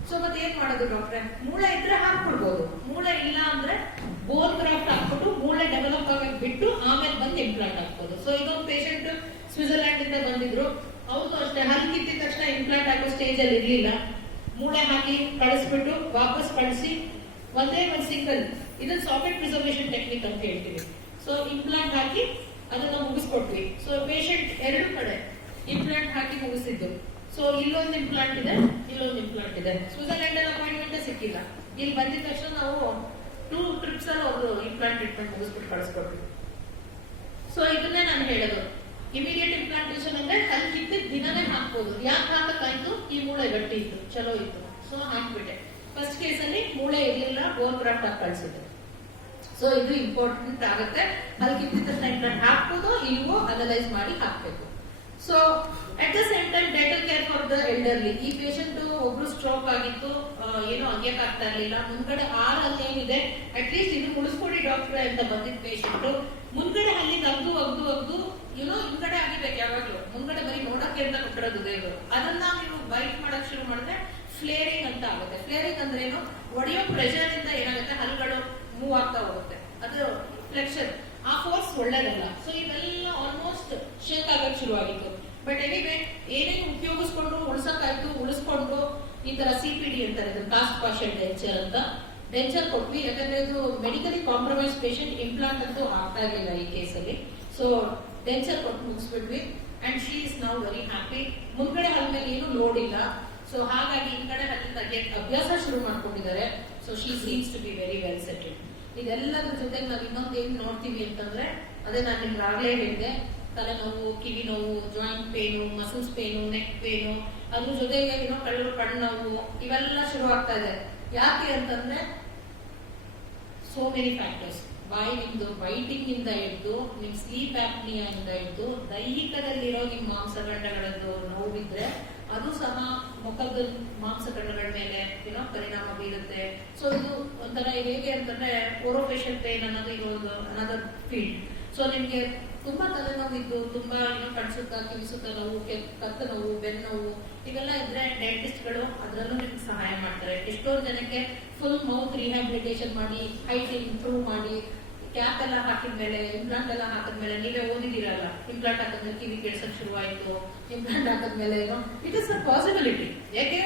ಸೊ ಮತ್ತೆ ಏನ್ ಮಾಡೋದು ಡಾಕ್ಟ್ರೆ, ಮೂಳೆ ಇದ್ರೆ ಹಾಕ್ಬಿಡ್ಬೋದು, ಮೂಳೆ ಇಲ್ಲ ಅಂದ್ರೆ ಬೋನ್ ಗ್ರಾಫ್ಟ್ ಹಾಕ್ಬಿಟ್ಟು ಮೂಳೆ ಡೆವಲಪ್ ಆಗಕ್ ಬಿಟ್ಟು ಆಮೇಲೆ ಬಂದು ಇಂಪ್ಲಾಂಟ್ ಹಾಕ್ಬೋದು. ಸೊ ಇದೊಂದು ಪೇಷಂಟ್ ಸ್ವಿಟ್ಜರ್ಲ್ಯಾಂಡ್ ಇಂದ ಬಂದಿದ್ರು. ಅವ್ರಿಗೂ ಅಷ್ಟೇ ಹಲ್ಲು ಕಿತ್ತಿದ ತಕ್ಷಣ ಇಂಪ್ಲಾಂಟ್ ಹಾಕೋ ಸ್ಟೇಜ್ ಅಲ್ಲಿ ಇರ್ಲಿಲ್ಲ. ಮೂಳೆ ಹಾಕಿ ಕಳಿಸ್ಬಿಟ್ಟು ವಾಪಸ್ ಕಳಿಸಿ ಒಂದೇ ಒಂದು ಸಿಂಗಲ್, ಇದನ್ನ ಸಾಕೆಟ್ ಪ್ರಿಸರ್ವೇಷನ್ ಟೆಕ್ನಿಕ್ ಅಂತ ಹೇಳ್ತೀವಿ. ಸೊ ಇಂಪ್ಲಾಂಟ್ ಹಾಕಿ ಅದನ್ನ ಮುಗಿಸ್ಕೊಟ್ವಿ. ಸೊ ಪೇಷಂಟ್ ಎರಡು ಕಡೆ ಇಂಪ್ಲಾಂಟ್ ಹಾಕಿ ಮುಗಿಸಿದ್ದು. ಸೊ ಇಲ್ಲೊಂದು ಇಂಪ್ಲಾಂಟ್ ಇದೆ, ಇಲ್ಲೊಂದು ಇಂಪ್ಲಾಂಟ್ ಇದೆ. ಸ್ವಿಟ್ಜರ್ಲ್ಯಾಂಡ್ ಅಲ್ಲಿ ಅಪಾಯಿಂಟ್ಮೆಂಟ್ ಸಿಕ್ಕಿಲ್ಲ. ಇಲ್ಲಿ ಬಂದಿದ ತಕ್ಷಣ ನಾವು 2 ಟ್ರಿಪ್ಸ್ ಅಲ್ಲಿ ಅವರು ಇಂಪ್ಲಾಂಟ್ ಟ್ರೀಟ್ಮೆಂಟ್ ಮುಗಿಸ್ಬಿಟ್ಟು ಕಳಿಸ್ಕೊಟ್ವಿ. ಸೊ ಇದನ್ನೇ ನಾನು ಹೇಳೋದು, ಇಮಿಡಿಯೇಟ್ ಇಂಪ್ಲಾಂಟೇಶನ್ ಅಂದ್ರೆ ಹಲ್ಲು ಕಿತ್ತಿದ ದಿನನೇ ಹಾಕ್ಬೋದು. ಯಾಕೆ ಹಾಕಕ್ಕಾಯ್ತು, ಈ ಮೂಳೆ ಗಟ್ಟಿ ಇತ್ತು, ಚಲೋ ಇತ್ತು, ಸೊ ಹಾಕ್ಬಿಟ್ಟೆ. ಫಸ್ಟ್ ಕೇಸ್ ಅಲ್ಲಿ ಮೂಳೆ ಇರ್ಲಿಲ್ಲ, ಬೋನ್ ಗ್ರಾಫ್ಟ್ ಹಾಕಿ ಕಳಿಸಿದೆ. ಸೊ ಇದು ಇಂಪಾರ್ಟೆಂಟ್ ಆಗುತ್ತೆ. ಹಲ್ಲು ಕಿತ್ತಿದ ಇಂಪ್ಲಾಂಟ್ ಹಾಕ್ಬೋದು, ಇಲ್ವೋ ಅನಲೈಸ್ ಮಾಡಿ ಹಾಕ್ಬೇಕು. So at the same time dental care for the elderly. ಈ ಪೇಷಂಟ್ ಒಬ್ರು ಸ್ಟ್ರೋಕ್ ಆಗಿತ್ತು, ಏನೋ ಅಗ್ಯಕ್ ಆಗ್ತಾ ಇರ್ಲಿಲ್ಲ. ಮುಂದ್ಗಡೆ 6 ಹಲ್ಲು ಏನಿದೆ, ಅಟ್ ಲೀಸ್ಟ್ ಇದು ಉಳಿಸ್ಕೊಡಿ ಡಾಕ್ಟ್ರೆ ಅಂತ ಬಂದಿದ್ದ ಪೇಷಂಟ್. ಮುಂದ್ಗಡೆ ಹಲ್ಲಿಗೆ ಅಗ್ದು ಹಿಂದ್ಗಡೆ ಆಗಿಬೇಕು ಯಾವಾಗ್ಲೂ. ಮುಂದ್ಗಡೆ ಬರೀ ನೋಡಕ್ಕೆ ಅಂತ ಕೊಟ್ಟಿರೋದು ದೇವರು. ಅದನ್ನ ನೀವು ಬೈಟ್ ಮಾಡಕ್ ಶುರು ಮಾಡಿದ್ರೆ ಫ್ಲೇರಿಂಗ್ ಅಂತ ಆಗುತ್ತೆ. ಫ್ಲೇರಿಂಗ್ ಅಂದ್ರೆ ಏನು, ಒಡೆಯೋ ಪ್ರೆಷರ್ ಇಂದ ಏನಾಗುತ್ತೆ, ಹಲ್ಲುಗಳು ಮೂವ್ ಆಗ್ತಾ ಹೋಗುತ್ತೆ. ಅದು ಫ್ಲೆಕ್ಷನ್, ಆ ಫೋರ್ಸ್ ಒಳ್ಳೇದಲ್ಲ. ಸೊ ಇವೆಲ್ಲ ಆಲ್ಮೋಸ್ಟ್ ಶೇಕ್ ಆಗಕ್ ಶುರು ಆಗಿತ್ತು. ಬಟ್ ಎನಿವೇ ಏನೇನು ಉಪಯೋಗಿಸ್ಕೊಂಡು ಉಳಿಸಕ್ಕಾಯ್ತು, ಉಳಿಸ್ಕೊಂಡು ಈ ತರ CPD ಅಂತಾರೆ, ಕಾಸ್ಟ್ ಪಾರ್ಷಿಯಲ್ ಡೆಂಚರ್ ಅಂತ ಡೆಂಚರ್ ಕೊಟ್ವಿ. ಯಾಕಂದ್ರೆ ಇದು ಮೆಡಿಕಲಿ ಕಾಂಪ್ರಮೈಸ್ ಪೇಷಂಟ್, ಇಂಪ್ಲಾಂಟ್ ಅಂತೂ ಆಗ್ತಾ ಇರಲಿಲ್ಲ ಈ ಕೇಸಲ್ಲಿ. ಸೊ ಡೆಂಚರ್ ಕೊಟ್ಟು ಮುಗಿಸ್ಬಿಟ್ವಿ and she is now very happy. ಮುಂದ್ಗಡೆ ಹಲ್ ಮೇಲೆ ಏನು ಲೋಡ್ ಇಲ್ಲ. ಸೊ ಹಾಗಾಗಿ ಈ ಕಡೆ ಹತ್ತಿದ್ದಾಗೆ ಅಭ್ಯಾಸ ಶುರು ಮಾಡ್ಕೊಂಡಿದ್ದಾರೆ. So she seems to be very well settled. ಇದೆಲ್ಲದ್ರ ಜೊತೆಗೆ ನಾವು ಇನ್ನೊಂದು ಏನ್ ನೋಡ್ತೀವಿ ಅಂತಂದ್ರೆ, ಅದೇ ನಾನು ನಿಮ್ಗೆ ಆಗ್ಲೇ ಹೇಳಿದೆ, ತಲೆನೋವು, ಕಿವಿ ನೋವು, joint pain, muscles pain, neck pain, ಅದ್ರ ಜೊತೆಗೆ ಏನೋ ಕಣ್ಣು ನೋವು, ಇವೆಲ್ಲ ಶುರು ಆಗ್ತಾ ಇದೆ. ಯಾಕೆ ಅಂತಂದ್ರೆ ಸೋ ಮೆನಿ ಫ್ಯಾಕ್ಟರ್ಸ್. ನಿಮ್ದು ಬೈಟಿಂಗ್ ಇಂದ ಹಿಡಿದು ನಿಮ್ ಸ್ಲೀಪ್ ಆಪ್ನಿಯಾ ಇಂದ ಹಿಡಿದು ದೈಹಿಕದಲ್ಲಿರೋ ನಿಮ್ ಮಾಂಸಖಂಡಗಳದ್ದು ನೋವಿದ್ರೆ ಅದು ಸಹ ಮುಖದ ಮಾಂಸಖಂಡಗಳ ಮೇಲೆ ಏನೋ ಪರಿಣಾಮ ಬೀರುತ್ತೆ. ಸೊ ಇದು ಒಂಥರ ಹೇಗೆ ಅಂತಂದ್ರೆ ಓರೋಫೇಶಿಯಲ್ ಪೇನ್ ಅನ್ನೋದು ಇರೋದು ಅನದರ್ ಫೀಲ್ಡ್. ಸೊ ನಿಮ್ಗೆ ತುಂಬಾ ತಲೆನೋವಿದ್ದು, ತುಂಬಾ ಏನೋ ಕಣ್ಸುತ್ತ, ಕಿವಿಸುತ್ತ ನೋವು, ಕತ್ತು ನೋವು, ಬೆನ್ನೋವು ಇವೆಲ್ಲ ಇದ್ರೆ ಡೆಂಟಿಸ್ಟ್ಗಳು ಅದರಲ್ಲೂ ನಿಮ್ಗೆ ಸಹಾಯ ಮಾಡ್ತಾರೆ. ಎಷ್ಟೊಂದು ಜನಕ್ಕೆ ಫುಲ್ ಮೌತ್ ರಿಹ್ಯಾಬಿಲಿಟೇಷನ್ ಮಾಡಿ, ಹೈಟ್ ಇಂಪ್ರೂವ್ ಮಾಡಿ, ಕ್ಯಾಪ್ ಎಲ್ಲ ಹಾಕಿದ್ಮೇಲೆ, ಇಂಪ್ಲಾಂಟ್ ಎಲ್ಲ ಹಾಕಿದ್ಮೇಲೆ, ನೀವೇ ಓದಿದಿರಲ್ಲ, ಇಂಪ್ಲಾಂಟ್ ಹಾಕಿದ್ಮೇಲೆ ಕಿವಿ ಕೇಳಿಸಕ್ ಶುರುವಾಯಿತು, ಇಂಪ್ಲಾಂಟ್ ಹಾಕಿದ್ಮೇಲೆ ಏನೋ ಇಟ್ ಇಸ್ ಅ ಪಾಸಿಬಿಲಿಟಿ. ಯಾಕೆ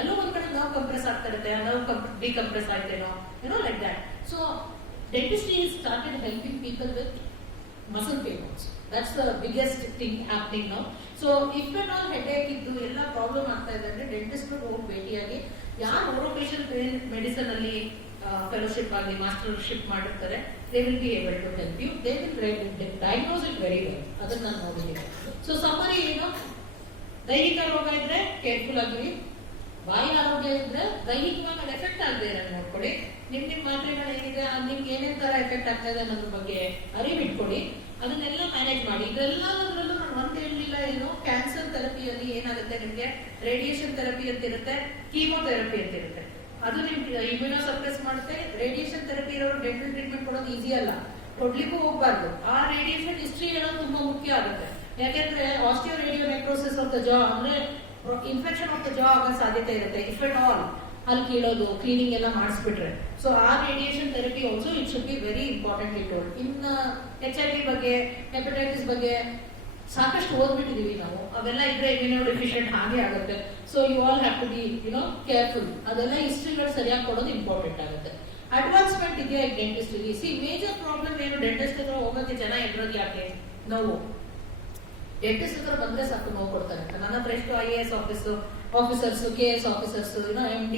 ಎಲ್ಲೋ ಒಂದ್ ಕಡೆ ನಾವು ಕಂಪ್ರೆಸ್ ಆಗ್ತಾ ಇರುತ್ತೆ, ನಾವು ಡಿಕಂಪ್ರೆಸ್ ಆಯ್ತೇನೋ, ಏನೋ like that. So dentistry started helping people with muscle pains. That's the biggest thing happening now. So if at all headache iddu ella problem ಆಗ್ತಾ ಇದೆ ಅಂದ್ರೆ ಡೆಂಟಿಸ್ಟ್ ಹೋಗಿ ಭೇಟಿಯಾಗಿ, ಯಾರು ಓರೋಫೇಶಿಯಲ್ ಪೇನ್ ಮೆಡಿಸಿನ್ ಅಲ್ಲಿ ಫೆಲೋಶಿಪ್ ಆಗಿ ಮಾಸ್ಟರ್ಶಿಪ್ ಮಾಡಿರ್ತಾರೆ, they will be able to help you. They will diagnose it very well. ಅದನ್ನ ನಾನು ನೋಡಿದ್ದೀನಿ. ಸೊ ಸಮ್ಮರಿ ಏನು, ದೈಹಿಕ ರೋಗ ಇದ್ರೆ ಕೇರ್ಫುಲ್ ಆಗಿರಿ, ಬಾಯಿ ಆರೋಗ್ಯ ಇದ್ರೆ ದೈಹಿಕವಾಗಿ ಅದು ಎಫೆಕ್ಟ್ ಆಗದೆ ಇರೋದು ನೋಡ್ಕೊಳ್ಳಿ. ನಿಮ್ ಮಾತ್ರೆಗಳು ಏನಿದೆ, ನಿಮ್ಗೆ ಏನೇನ್ ತರ ಎಫೆಕ್ಟ್ ಆಗ್ತಾ ಇದೆ ಅನ್ನೋದ್ರ ಬಗ್ಗೆ ಅರಿವಿಟ್ಕೊಳ್ಳಿ, ಅದನ್ನೆಲ್ಲ ಮ್ಯಾನೇಜ್ ಮಾಡಿ. ಇದೆಲ್ಲದರಲ್ಲೂ ನಾನು ಒಂದ್ ಹೇಳಲಿಲ್ಲ, ಏನು ಕ್ಯಾನ್ಸರ್ ಥೆರಪಿಯಲ್ಲಿ ಏನಾಗುತ್ತೆ, ನಿಮ್ಗೆ ರೇಡಿಯೇಷನ್ ಥೆರಪಿ ಅಂತ ಇರುತ್ತೆ, ಕೀಮೋಥೆರಪಿ ಅಂತ ಇರುತ್ತೆ. ಅದು ನಿಮ್ಗೆ ಇಮ್ಯುನೋ ಸಪ್ರೆಸ್ ಮಾಡುತ್ತೆ. ರೇಡಿಯೇಷನ್ ಥೆರಪಿ ಇರೋರು ಡೆಂಟಲ್ ಟ್ರೀಟ್ಮೆಂಟ್ ಕೊಡೋದು ಈಸಿ ಅಲ್ಲ, ಕೊಡ್ಲಿಕ್ಕೂ ಹೋಗ್ಬಾರ್ದು. ಆ ರೇಡಿಯೇಷನ್ ಹಿಸ್ಟ್ರಿ ಹೇಳೋದು ತುಂಬಾ ಮುಖ್ಯ ಆಗುತ್ತೆ. ಯಾಕೆಂದ್ರೆ osteo radio necrosis of the ಜಾ ಅಂದ್ರೆ ಇನ್ಫೆಕ್ಷನ್ ಆಫ್ ದ ಜಾ ಆಗೋ ಸಾಧ್ಯತೆ ಇರುತ್ತೆ. ಇಫ್ ಎಟ್ ಆಲ್ ಅಲ್ಲಿ ಕೀಳೋದು, ಕ್ಲೀನಿಂಗ್ ಎಲ್ಲ ಮಾಡಿಸ್ಬಿಟ್ರೆ. ಸೊ ಆ radiation therapy also it should be very importantly told. ಇನ್ನು HIV ಬಗ್ಗೆ, ಹೆಪಟೈಟಿಸ್ ಬಗ್ಗೆ ಸಾಕಷ್ಟು ಓದ್ಬಿಟ್ಟಿದೀವಿ ನಾವು. ಅವೆಲ್ಲ ಇದ್ರೆ ಇಮ್ಯುನೋ ಡೆಫಿಷಿಯಂಟ್ ಹಾಗೆ ಆಗುತ್ತೆ. So you all have to be careful. ಅದೆಲ್ಲ ಹಿಸ್ಟ್ರಿಗಳು ಸರಿಯಾಗಿ ಕೊಡೋದು ಇಂಪಾರ್ಟೆಂಟ್ ಆಗುತ್ತೆ. ಅಡ್ವಾನ್ಸ್ಮೆಂಟ್ ಇದೆಯಾ ಈ ಡೆಂಟಿಸ್ಟ್ ಅಲ್ಲಿ? ಸಿ ಮೇಜರ್ ಪ್ರಾಬ್ಲಮ್ ಏನು, ಡೆಂಟಿಸ್ಟ್ ಹತ್ರ ಹೋಗೋಕೆ ಜನ ಎದುರೋದು ಯಾಕೆ? ನೋವು. ಡೆಂಟಿಸ್ಟ್ ಹತ್ರ ಬಂದ್ರೆ ಸಾಕು ನೋವು ಕೊಡ್ತಾರೆ. ನನ್ನ ಹತ್ರ ಎಷ್ಟು IAS officers, KS officers, MD,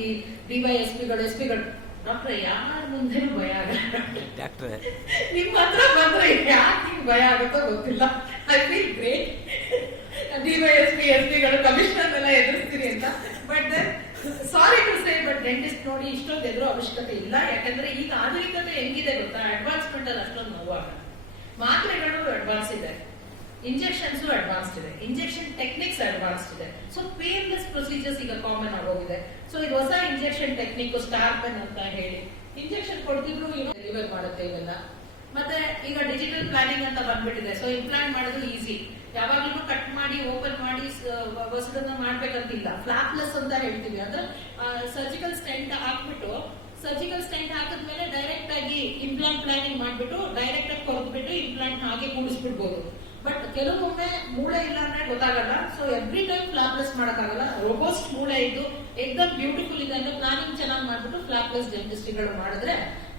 DYSPಗಳು, SPಗಳು, ಡಾಕ್ಟ್ರೆ ಯಾರ ಮುಂದೆ ಭಯ ಆಗಲ್ಲ. ನಿಮ್ಮ ಹತ್ರ ಬಂದ್ರೆ ಯಾಕೆ ಭಯ ಆಗುತ್ತೋ ಗೊತ್ತಿಲ್ಲ. I feel great. DYSP, SPಗಳು, ಕಮಿಷನರ್ ಎಲ್ಲ ಎದುರಿಸ್ತೀರಿ ಅಂತ. But then sorry to say, but dentist ನೋಡಿ ಇಷ್ಟೊಂದು ಎದುರು ಅವಶ್ಯಕತೆ ಇಲ್ಲ. ಯಾಕಂದ್ರೆ ಈಗ ಆಧುನಿಕತೆ ಹೆಂಗಿದೆ ಗೊತ್ತಾ, ಅಡ್ವಾನ್ಸ್ಮೆಂಟ್ ಅಲ್ಲಿ ಅಷ್ಟೊಂದು ನೋವಾಗಲ್ಲ. ಮಾತ್ರೆಗಳು ಅಡ್ವಾನ್ಸ್ ಇದೆ, ಇಂಜೆಕ್ಷನ್ಸ್ ಅಡ್ವಾನ್ಸ್ಡ್ ಇದೆ, ಇಂಜೆಕ್ಷನ್ ಟೆಕ್ನಿಕ್ಸ್ ಅಡ್ವಾನ್ಸ್ಡ್ ಇದೆ. ಸೊ ಪೇನ್ಲೆಸ್ ಪ್ರೊಸೀಜರ್ಸ್ ಈಗ ಕಾಮನ್ ಆಗೋಗಿದೆ. ಸೊ ಇದು ಹೊಸ ಇಂಜೆಕ್ಷನ್ ಟೆಕ್ನಿಕ್ ಸ್ಟಾರ್ ಪೆನ್ ಅಂತ ಹೇಳಿ ಇಂಜೆಕ್ಷನ್ ಕೊಡ್ತಿದ್ರು ಡೆಲಿವರ್ ಮಾಡುತ್ತೆ ಇವೆಲ್ಲ. ಮತ್ತೆ ಈಗ ಡಿಜಿಟಲ್ ಪ್ಲಾನಿಂಗ್ ಅಂತ ಬಂದ್ಬಿಟ್ಟಿದೆ. ಸೊ ಇಂಪ್ಲಾಂಟ್ ಮಾಡೋದು ಈಸಿ, ಯಾವಾಗ್ಲೂ ಕಟ್ ಮಾಡಿ ಓಪನ್ ಮಾಡಿ ಹೊಸದನ್ನ ಮಾಡ್ಬೇಕಂತಿಲ್ಲ. ಫ್ಲಾಪ್ಲೆಸ್ ಅಂತ ಹೇಳ್ತೀವಿ, ಅಂದ್ರೆ ಸರ್ಜಿಕಲ್ ಸ್ಟೆಂಟ್ ಹಾಕ್ಬಿಟ್ಟು, ಸರ್ಜಿಕಲ್ ಸ್ಟೆಂಟ್ ಹಾಕಿದ್ಮೇಲೆ ಡೈರೆಕ್ಟ್ ಆಗಿ ಇಂಪ್ಲಾಂಟ್ ಪ್ಲಾನಿಂಗ್ ಮಾಡ್ಬಿಟ್ಟು ಡೈರೆಕ್ಟ್ ಆಗಿ ಕೊರೆದ್ಬಿಟ್ಟು ಇಂಪ್ಲಾಂಟ್ ಹಾಗೆ ಕೂಡಿಸ್ಬಿಡ್ಬೋದು. ಬಟ್ ಕೆಲವೊಮ್ಮೆ ಮೂಳೆ ಇಲ್ಲ ಅಂದ್ರೆ ಗೊತ್ತಾಗಲ್ಲ. ಸೊ ಎವ್ರಿ ಟೈಮ್ ಫ್ಲಾಪ್ಲೆಸ್ ಮಾಡಕ್ಕಾಗಲ್ಲ. ರೋಬೋಸ್ಟ್ ಮೂಳೆ ಇದ್ದು ಎಕ್ದಮ್ ಬ್ಯೂಟಿಫುಲ್ ಇದೆ ಅಂದ್ರೆ ಪ್ಲಾನಿಂಗ್ ಚೆನ್ನಾಗಿ ಮಾಡ್ಬಿಟ್ಟು ಫ್ಲಾಪ್ಲೆಸ್ ಡೆಂಟಿಸ್ಟ್ರಿಗಳು ಮಾಡಿದ್ರೆ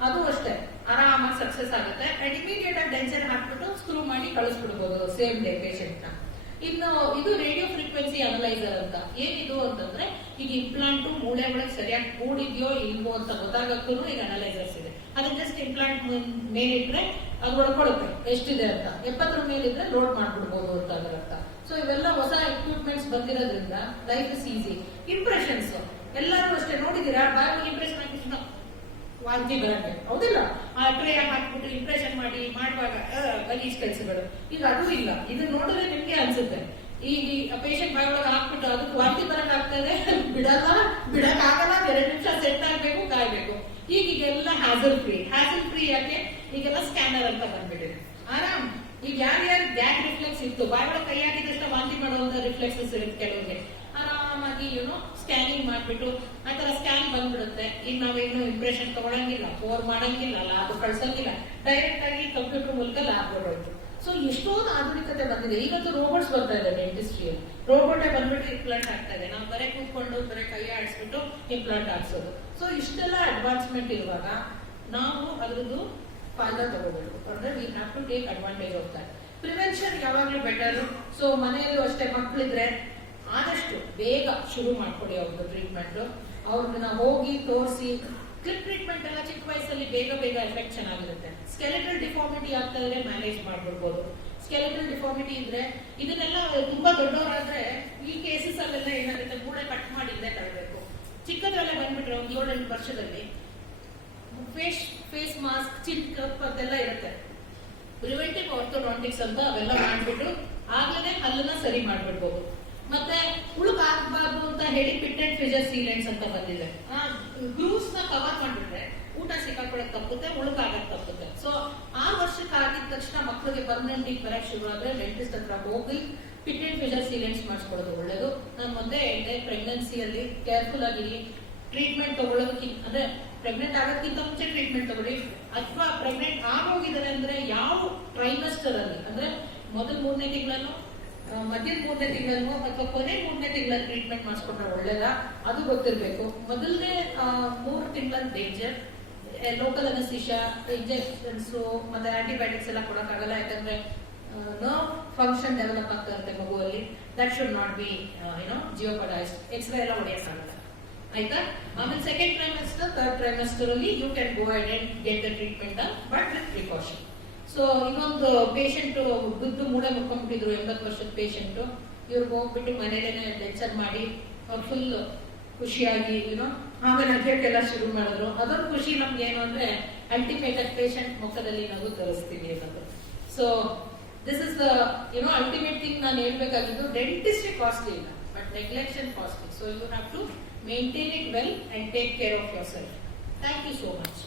ಅದು ಅಷ್ಟೇ ಆರಾಮಾಗಿ ಸಕ್ಸಸ್ ಆಗುತ್ತೆ. ಅಂಡ್ ಇಮಿಡಿಯೇಟ್ ಆಗಿ ಡೆಂಚರ್ ಹಾಕ್ಬಿಟ್ಟು ಸ್ಕ್ರೂ ಮಾಡಿ ಕಳಿಸ್ಬಿಡ್ಬೋದು ಸೇಮ್ ಡೇ ಪೇಷಂಟ್ ನ. ಇನ್ನು ಇದು ರೇಡಿಯೋ ಫ್ರೀಕ್ವೆನ್ಸಿ ಅನಲೈಸರ್ ಅಂತ. ಏನಿದು ಅಂತಂದ್ರೆ ಈಗ ಇಂಪ್ಲಾಂಟ್ ಮೂಳೆ ಒಳಗೆ ಸರಿಯಾಗಿ ಕೂಡಿದ್ಯೋ ಇಲ್ವೋ ಅಂತ ಗೊತ್ತಾಗಕ್ಕೂ ಈಗ ಅನಲೈಸರ್ಸ್ ಇದೆ. ಅದನ್ನ ಜಸ್ಟ್ ಇಂಪ್ಲಾಂಟ್ ಮೇಲಿಟ್ರೆ ಅದು ಒಳಕೊಡುತ್ತೆ ಎಷ್ಟಿದೆ ಅಂತ. 70 ಮೇಲಿದ್ರೆ ಲೋಡ್ ಮಾಡ್ಬಿಡ್ಬೋದು ಅಂತ ಅದರ ಅರ್ಥ. ಸೊ ಇವೆಲ್ಲ ಹೊಸ ಎಕ್ವಿಪ್ಮೆಂಟ್ಸ್ ಬಂದಿರೋದ್ರಿಂದ ಲೈಫ್ ಇಸ್ ಈಸಿ. ಇಂಪ್ರೆಷನ್ಸ್ ಎಲ್ಲರೂ ಅಷ್ಟೇ ನೋಡಿದೀರಾ, ಬ್ಯಾಗ್ ಇಂಪ್ರೆಷನ್ ಹಾಕಿ ವಾಂತಿ ಬರಕ್ಕೆ, ಹೌದಿಲ್ಲ? ಆ ಟ್ರೇ ಹಾಕ್ಬಿಟ್ಟು ಇಂಪ್ರೆಷನ್ ಮಾಡಿ ಮಾಡುವಾಗ ಗಲೀಜ್ ಕೆಲಸಗಳು. ಈಗ ಅದು ಇಲ್ಲ. ಇದು ನೋಡಿದ್ರೆ ನಿಮ್ಗೆ ಅನ್ಸುತ್ತೆ ಈಗ ಪೇಷಂಟ್ ಬಾಯ್ ಒಳಗೆ ಹಾಕ್ಬಿಟ್ಟು ಅದಕ್ಕೆ ವಾಂತಿ ಬರಕ್ ಆಗ್ತದೆ, ಬಿಡಕ್ಕಾಗಲ್ಲ, 2 ನಿಮಿಷ ಸೆಟ್ ಆಗ್ಬೇಕು, ಕಾಯ್ಬೇಕು. ಈಗೆಲ್ಲ ಹ್ಯಾಸಲ್ ಫ್ರೀ. ಯಾಕೆ? ಈಗೆಲ್ಲ ಸ್ಕ್ಯಾನರ್ ಅಂತ ಬಂದ್ಬಿಟ್ಟಿದೆ. ಆರಾಮ್. ಈಗ ಯಾರ್ಯಾರು ಗ್ಯಾಗ್ ರಿಫ್ಲೆಕ್ಸ್ ಇತ್ತು, ಬಾಯ್ ಒಳಗೆ ಕೈ ಹಾಕಿದಷ್ಟು ವಾಂತಿ ಮಾಡುವಂತ ರಿಫ್ಲೆಕ್ಸಸ್ ಇರುತ್ತೆ ಕೆಲವರಿಗೆ, ಆರಾಮಾಗಿ ಸ್ಕ್ಯಾನಿಂಗ್ ಮಾಡ್ಬಿಟ್ಟು ಆ ತರ ಸ್ಕ್ಯಾನ್ ಬಂದ್ಬಿಡುತ್ತೆ. ಈಗ ನಾವೇನು ಇಂಪ್ರೆಷನ್ ತಗೊಳಂಗಿಲ್ಲ, ಫೋರ್ ಮಾಡಂಗಿಲ್ಲ, ಲ್ಯಾಬ್ ಕಳ್ಸಂಗಿಲ್ಲ, ಡೈರೆಕ್ಟ್ ಆಗಿ ಕಂಪ್ಯೂಟರ್ ಮೂಲಕ ಲ್ಯಾಬ್ ಹೋಯ್ತು. ಸೊ ಎಷ್ಟೊಂದು ಆಧುನಿಕತೆ ಬಂದಿದೆ. ಇವತ್ತು ರೋಬೋಟ್ಸ್ ಬರ್ತಾ ಇದೆ ಡೆಂಟಿಸ್ಟ್ರಿಯಲ್ಲಿ. ರೋಬೋಟೇ ಬಂದ್ಬಿಟ್ಟು ಇಂಪ್ಲಾಂಟ್ ಆಗ್ತಾ ಇದೆ. ನಾವು ಬರೀ ಕೂತ್ಕೊಂಡು ಬರೀ ಕೈ ಆಡಿಸ್ಬಿಟ್ಟು ಇಂಪ್ಲಾಂಟ್ ಹಾಕ್ಸೋದು. ಸೊ ಇಷ್ಟೆಲ್ಲ ಅಡ್ವಾನ್ಸ್ಮೆಂಟ್ ಇರುವಾಗ ನಾವು ಅದ್ರದ್ದು ಫಾಯ್ದಾ ತಗೋಬೇಕು. ಅಂದ್ರೆ we have to take advantage of that. Prevention ಯಾವಾಗ್ಲೂ ಬೆಟರ್. ಸೊ ಮನೆಯಲ್ಲೂ ಅಷ್ಟೇ ಮಕ್ಕಳಿದ್ರೆ ಆದಷ್ಟು ಬೇಗ ಶುರು ಮಾಡ್ಕೊಡಿ ಅವ್ರದ್ದು ಟ್ರೀಟ್ಮೆಂಟ್. ಅವ್ರನ್ನ ಹೋಗಿ ತೋರಿಸಿ, ಕ್ಲಿಪ್ ಟ್ರೀಟ್ಮೆಂಟ್ ಎಲ್ಲ ಚಿಕ್ಕ ವಯಸ್ಸಲ್ಲಿ ಬೇಗ ಬೇಗ ಎಫೆಕ್ಟ್ ಚೆನ್ನಾಗಿರುತ್ತೆ. ಸ್ಕೆಲೆಟಲ್ ಡಿಫಾರ್ಮಿಟಿ ಆಗ್ತಾ ಇದ್ರೆ ಮ್ಯಾನೇಜ್ ಮಾಡ್ಬಿಡ್ಬೋದು. ಸ್ಕೆಲೆಟಲ್ ಡಿಫಾರ್ಮಿಟಿ ಇದ್ರೆ ಇದನ್ನೆಲ್ಲ ತುಂಬಾ ದೊಡ್ಡವರಾದ್ರೆ ಈ ಕೇಸಸ್ ಅಲ್ಲೆಲ್ಲ ಏನಾಗುತ್ತೆ, ಮೂಳೆ ಕಟ್ ಮಾಡಿದ್ರೆ ತರಬೇಕು. ಚಿಕ್ಕದ್ರಲ್ಲೇ ಬಂದ್ಬಿಟ್ರೆ ಒಂದು 7-8 ವರ್ಷದಲ್ಲಿ ಫೇಸ್ ಮಾಸ್ಕ್, ಚಿನ್ ಕಪ್ ಅದೆಲ್ಲ ಇರುತ್ತೆ. ಪ್ರಿವೆಂಟಿವ್ ಆರ್ಥೋಡಾಂಟಿಕ್ಸ್ ಅಂತ ಅವೆಲ್ಲ ಮಾಡ್ಬಿಟ್ಟು ಆಗ್ಲೇ ಹಲ್ಲನ್ನ ಸರಿ ಮಾಡ್ಬಿಡ್ಬೋದು. ಮತ್ತೆ ಉಳುಕ್ ಆಗ್ಬಾರ್ದು ಅಂತ ಹೇಳಿ ಪಿಟ್ ಅಂಡ್ ಫಿಶರ್ ಸೀಲೆಂಟ್ಸ್ ಅಂತ ಬಂದಿದೆ. ಗ್ರೂವ್ಸ್ ನ ಕವರ್ ಮಾಡ್ಬಿಟ್ರೆ ಊಟ ಸಿಕ್ಕಾಕೊಳ್ಳೋಕೆ ತಪ್ಪುತ್ತೆ, ಉಳುಕ್ ಆಗಕ್ ತಪ್ಪುತ್ತೆ. ಸೊ 6 ವರ್ಷಕ್ಕೆ ಆಗಿದ ತಕ್ಷಣ ಮಕ್ಕಳಿಗೆ ಪರ್ಮನೆಂಟ್ ಬರಕ್ ಶುರು ಆದ್ರೆ ಡೆಂಟಿಸ್ಟ್ ಹತ್ರ ಹೋಗಿ ಪಿಟ್ ಅಂಡ್ ಫಿಶರ್ ಸೀಲೆಂಟ್ಸ್ ಮಾಡಿಸ್ಕೊಳ್ಳೋದು ಒಳ್ಳೇದು. ನಾನು ಮೊದಲೇ ಹೇಳಿದೆ, ಪ್ರೆಗ್ನೆನ್ಸಿಯಲ್ಲಿ ಕೇರ್ಫುಲ್ ಆಗಿರಿ. ಟ್ರೀಟ್ಮೆಂಟ್ ತಗೊಳ್ಳೋದಕ್ಕಿಂತ ಅಂದ್ರೆ ಪ್ರೆಗ್ನೆಂಟ್ ಆಗೋದಕ್ಕಿಂತ ಮುಂಚೆ ಟ್ರೀಟ್ಮೆಂಟ್ ತಗೊಳ್ಳಿ, ಅಥವಾ ಪ್ರೆಗ್ನೆಂಟ್ ಆಗೋಗಿದ್ದಾರೆ ಅಂದ್ರೆ ಯಾವ ಟ್ರೈಮಸ್ಟರ್ ಅಲ್ಲಿ ಅಂದ್ರೆ ಮೊದಲ 3ನೇ ತಿಂಗಳಲ್ಲೂ, ಮಧ್ಯದ 3ನೇ ತಿಂಗಳಲ್ಲೂ ಅಥವಾ ಕೊನೆ 3ನೇ ತಿಂಗಳಲ್ಲಿ ಟ್ರೀಟ್ಮೆಂಟ್ ಮಾಡಿಸ್ಕೊಂಡ್ರೆ ಒಳ್ಳೇದ, ಅದು ಗೊತ್ತಿರಬೇಕು. ಮೊದಲನೇ 3 ತಿಂಗಳ ಡೇಂಜರ್, ಲೋಕಲ್ ಅನಸ್ತೀಶಿಯಾ, ಇಂಜೆಕ್ಷನ್ಸ್ ಮತ್ತೆ ಆಂಟಿಬಯೋಟಿಕ್ಸ್ ಎಲ್ಲ ಕೊಡಕ್ಕಾಗಲ್ಲ, ಯಾಕಂದ್ರೆ ನರ್ವ್ ಫಂಕ್ಷನ್ ಡೆವಲಪ್ ಆಗ್ತಾ ಇರುತ್ತೆ ಮಗುವಲ್ಲಿ. That should not be jeopardized. X-ray ಎಲ್ಲ ಹೊಡೆಯಕ್ಕಾಗಲ್ಲ, ಆಯ್ತಾ. ಆಮೇಲೆ ಸೆಕೆಂಡ್ ಟ್ರೈಮೆಸ್ಟರ್, ಥರ್ಡ್ ಟ್ರೈಮೆಸ್ಟರ್ ಅಲ್ಲಿ you can go ahead and get the treatment but with precaution. So ಇನ್ನೊಂದು ಪೇಷಂಟ್ ಬಿದ್ದು ಮೂಳೆ ಮುಟ್ಕೊಂಡ್ಬಿಟ್ಟಿದ್ರು, 80 ವರ್ಷದ ಪೇಷಂಟ್. ಇವ್ರಿಗೆ ಹೋಗ್ಬಿಟ್ಟು ಮನೇಲೇನೆ ಲೆಕ್ಚರ್ ಮಾಡಿ ಅವ್ರು ಫುಲ್ ಖುಷಿಯಾಗಿ ಆಮೇಲೆ ನಗ್ಯಕ್ಕೆಲ್ಲ ಶುರು ಮಾಡಿದ್ರು. ಅದೊಂದು ಖುಷಿ ನಮ್ಗೆ ಏನು ಅಂದ್ರೆ ಅಲ್ಟಿಮೇಟ್ ಪೇಷಂಟ್ ಮುಖದಲ್ಲಿ ನಗು ತೋರಿಸ್ತೀವಿ ಅನ್ನೋದು. So this is the ultimate thing ನಾನು ಹೇಳ್ಬೇಕಾಗಿದ್ದು. ಡೆಂಟಿಸ್ಟ್ ಕಾಸ್ಟ್ಲಿ ಇಲ್ಲ, but neglection costly. So you have to maintain it well and take care of yourself. Thank you so much.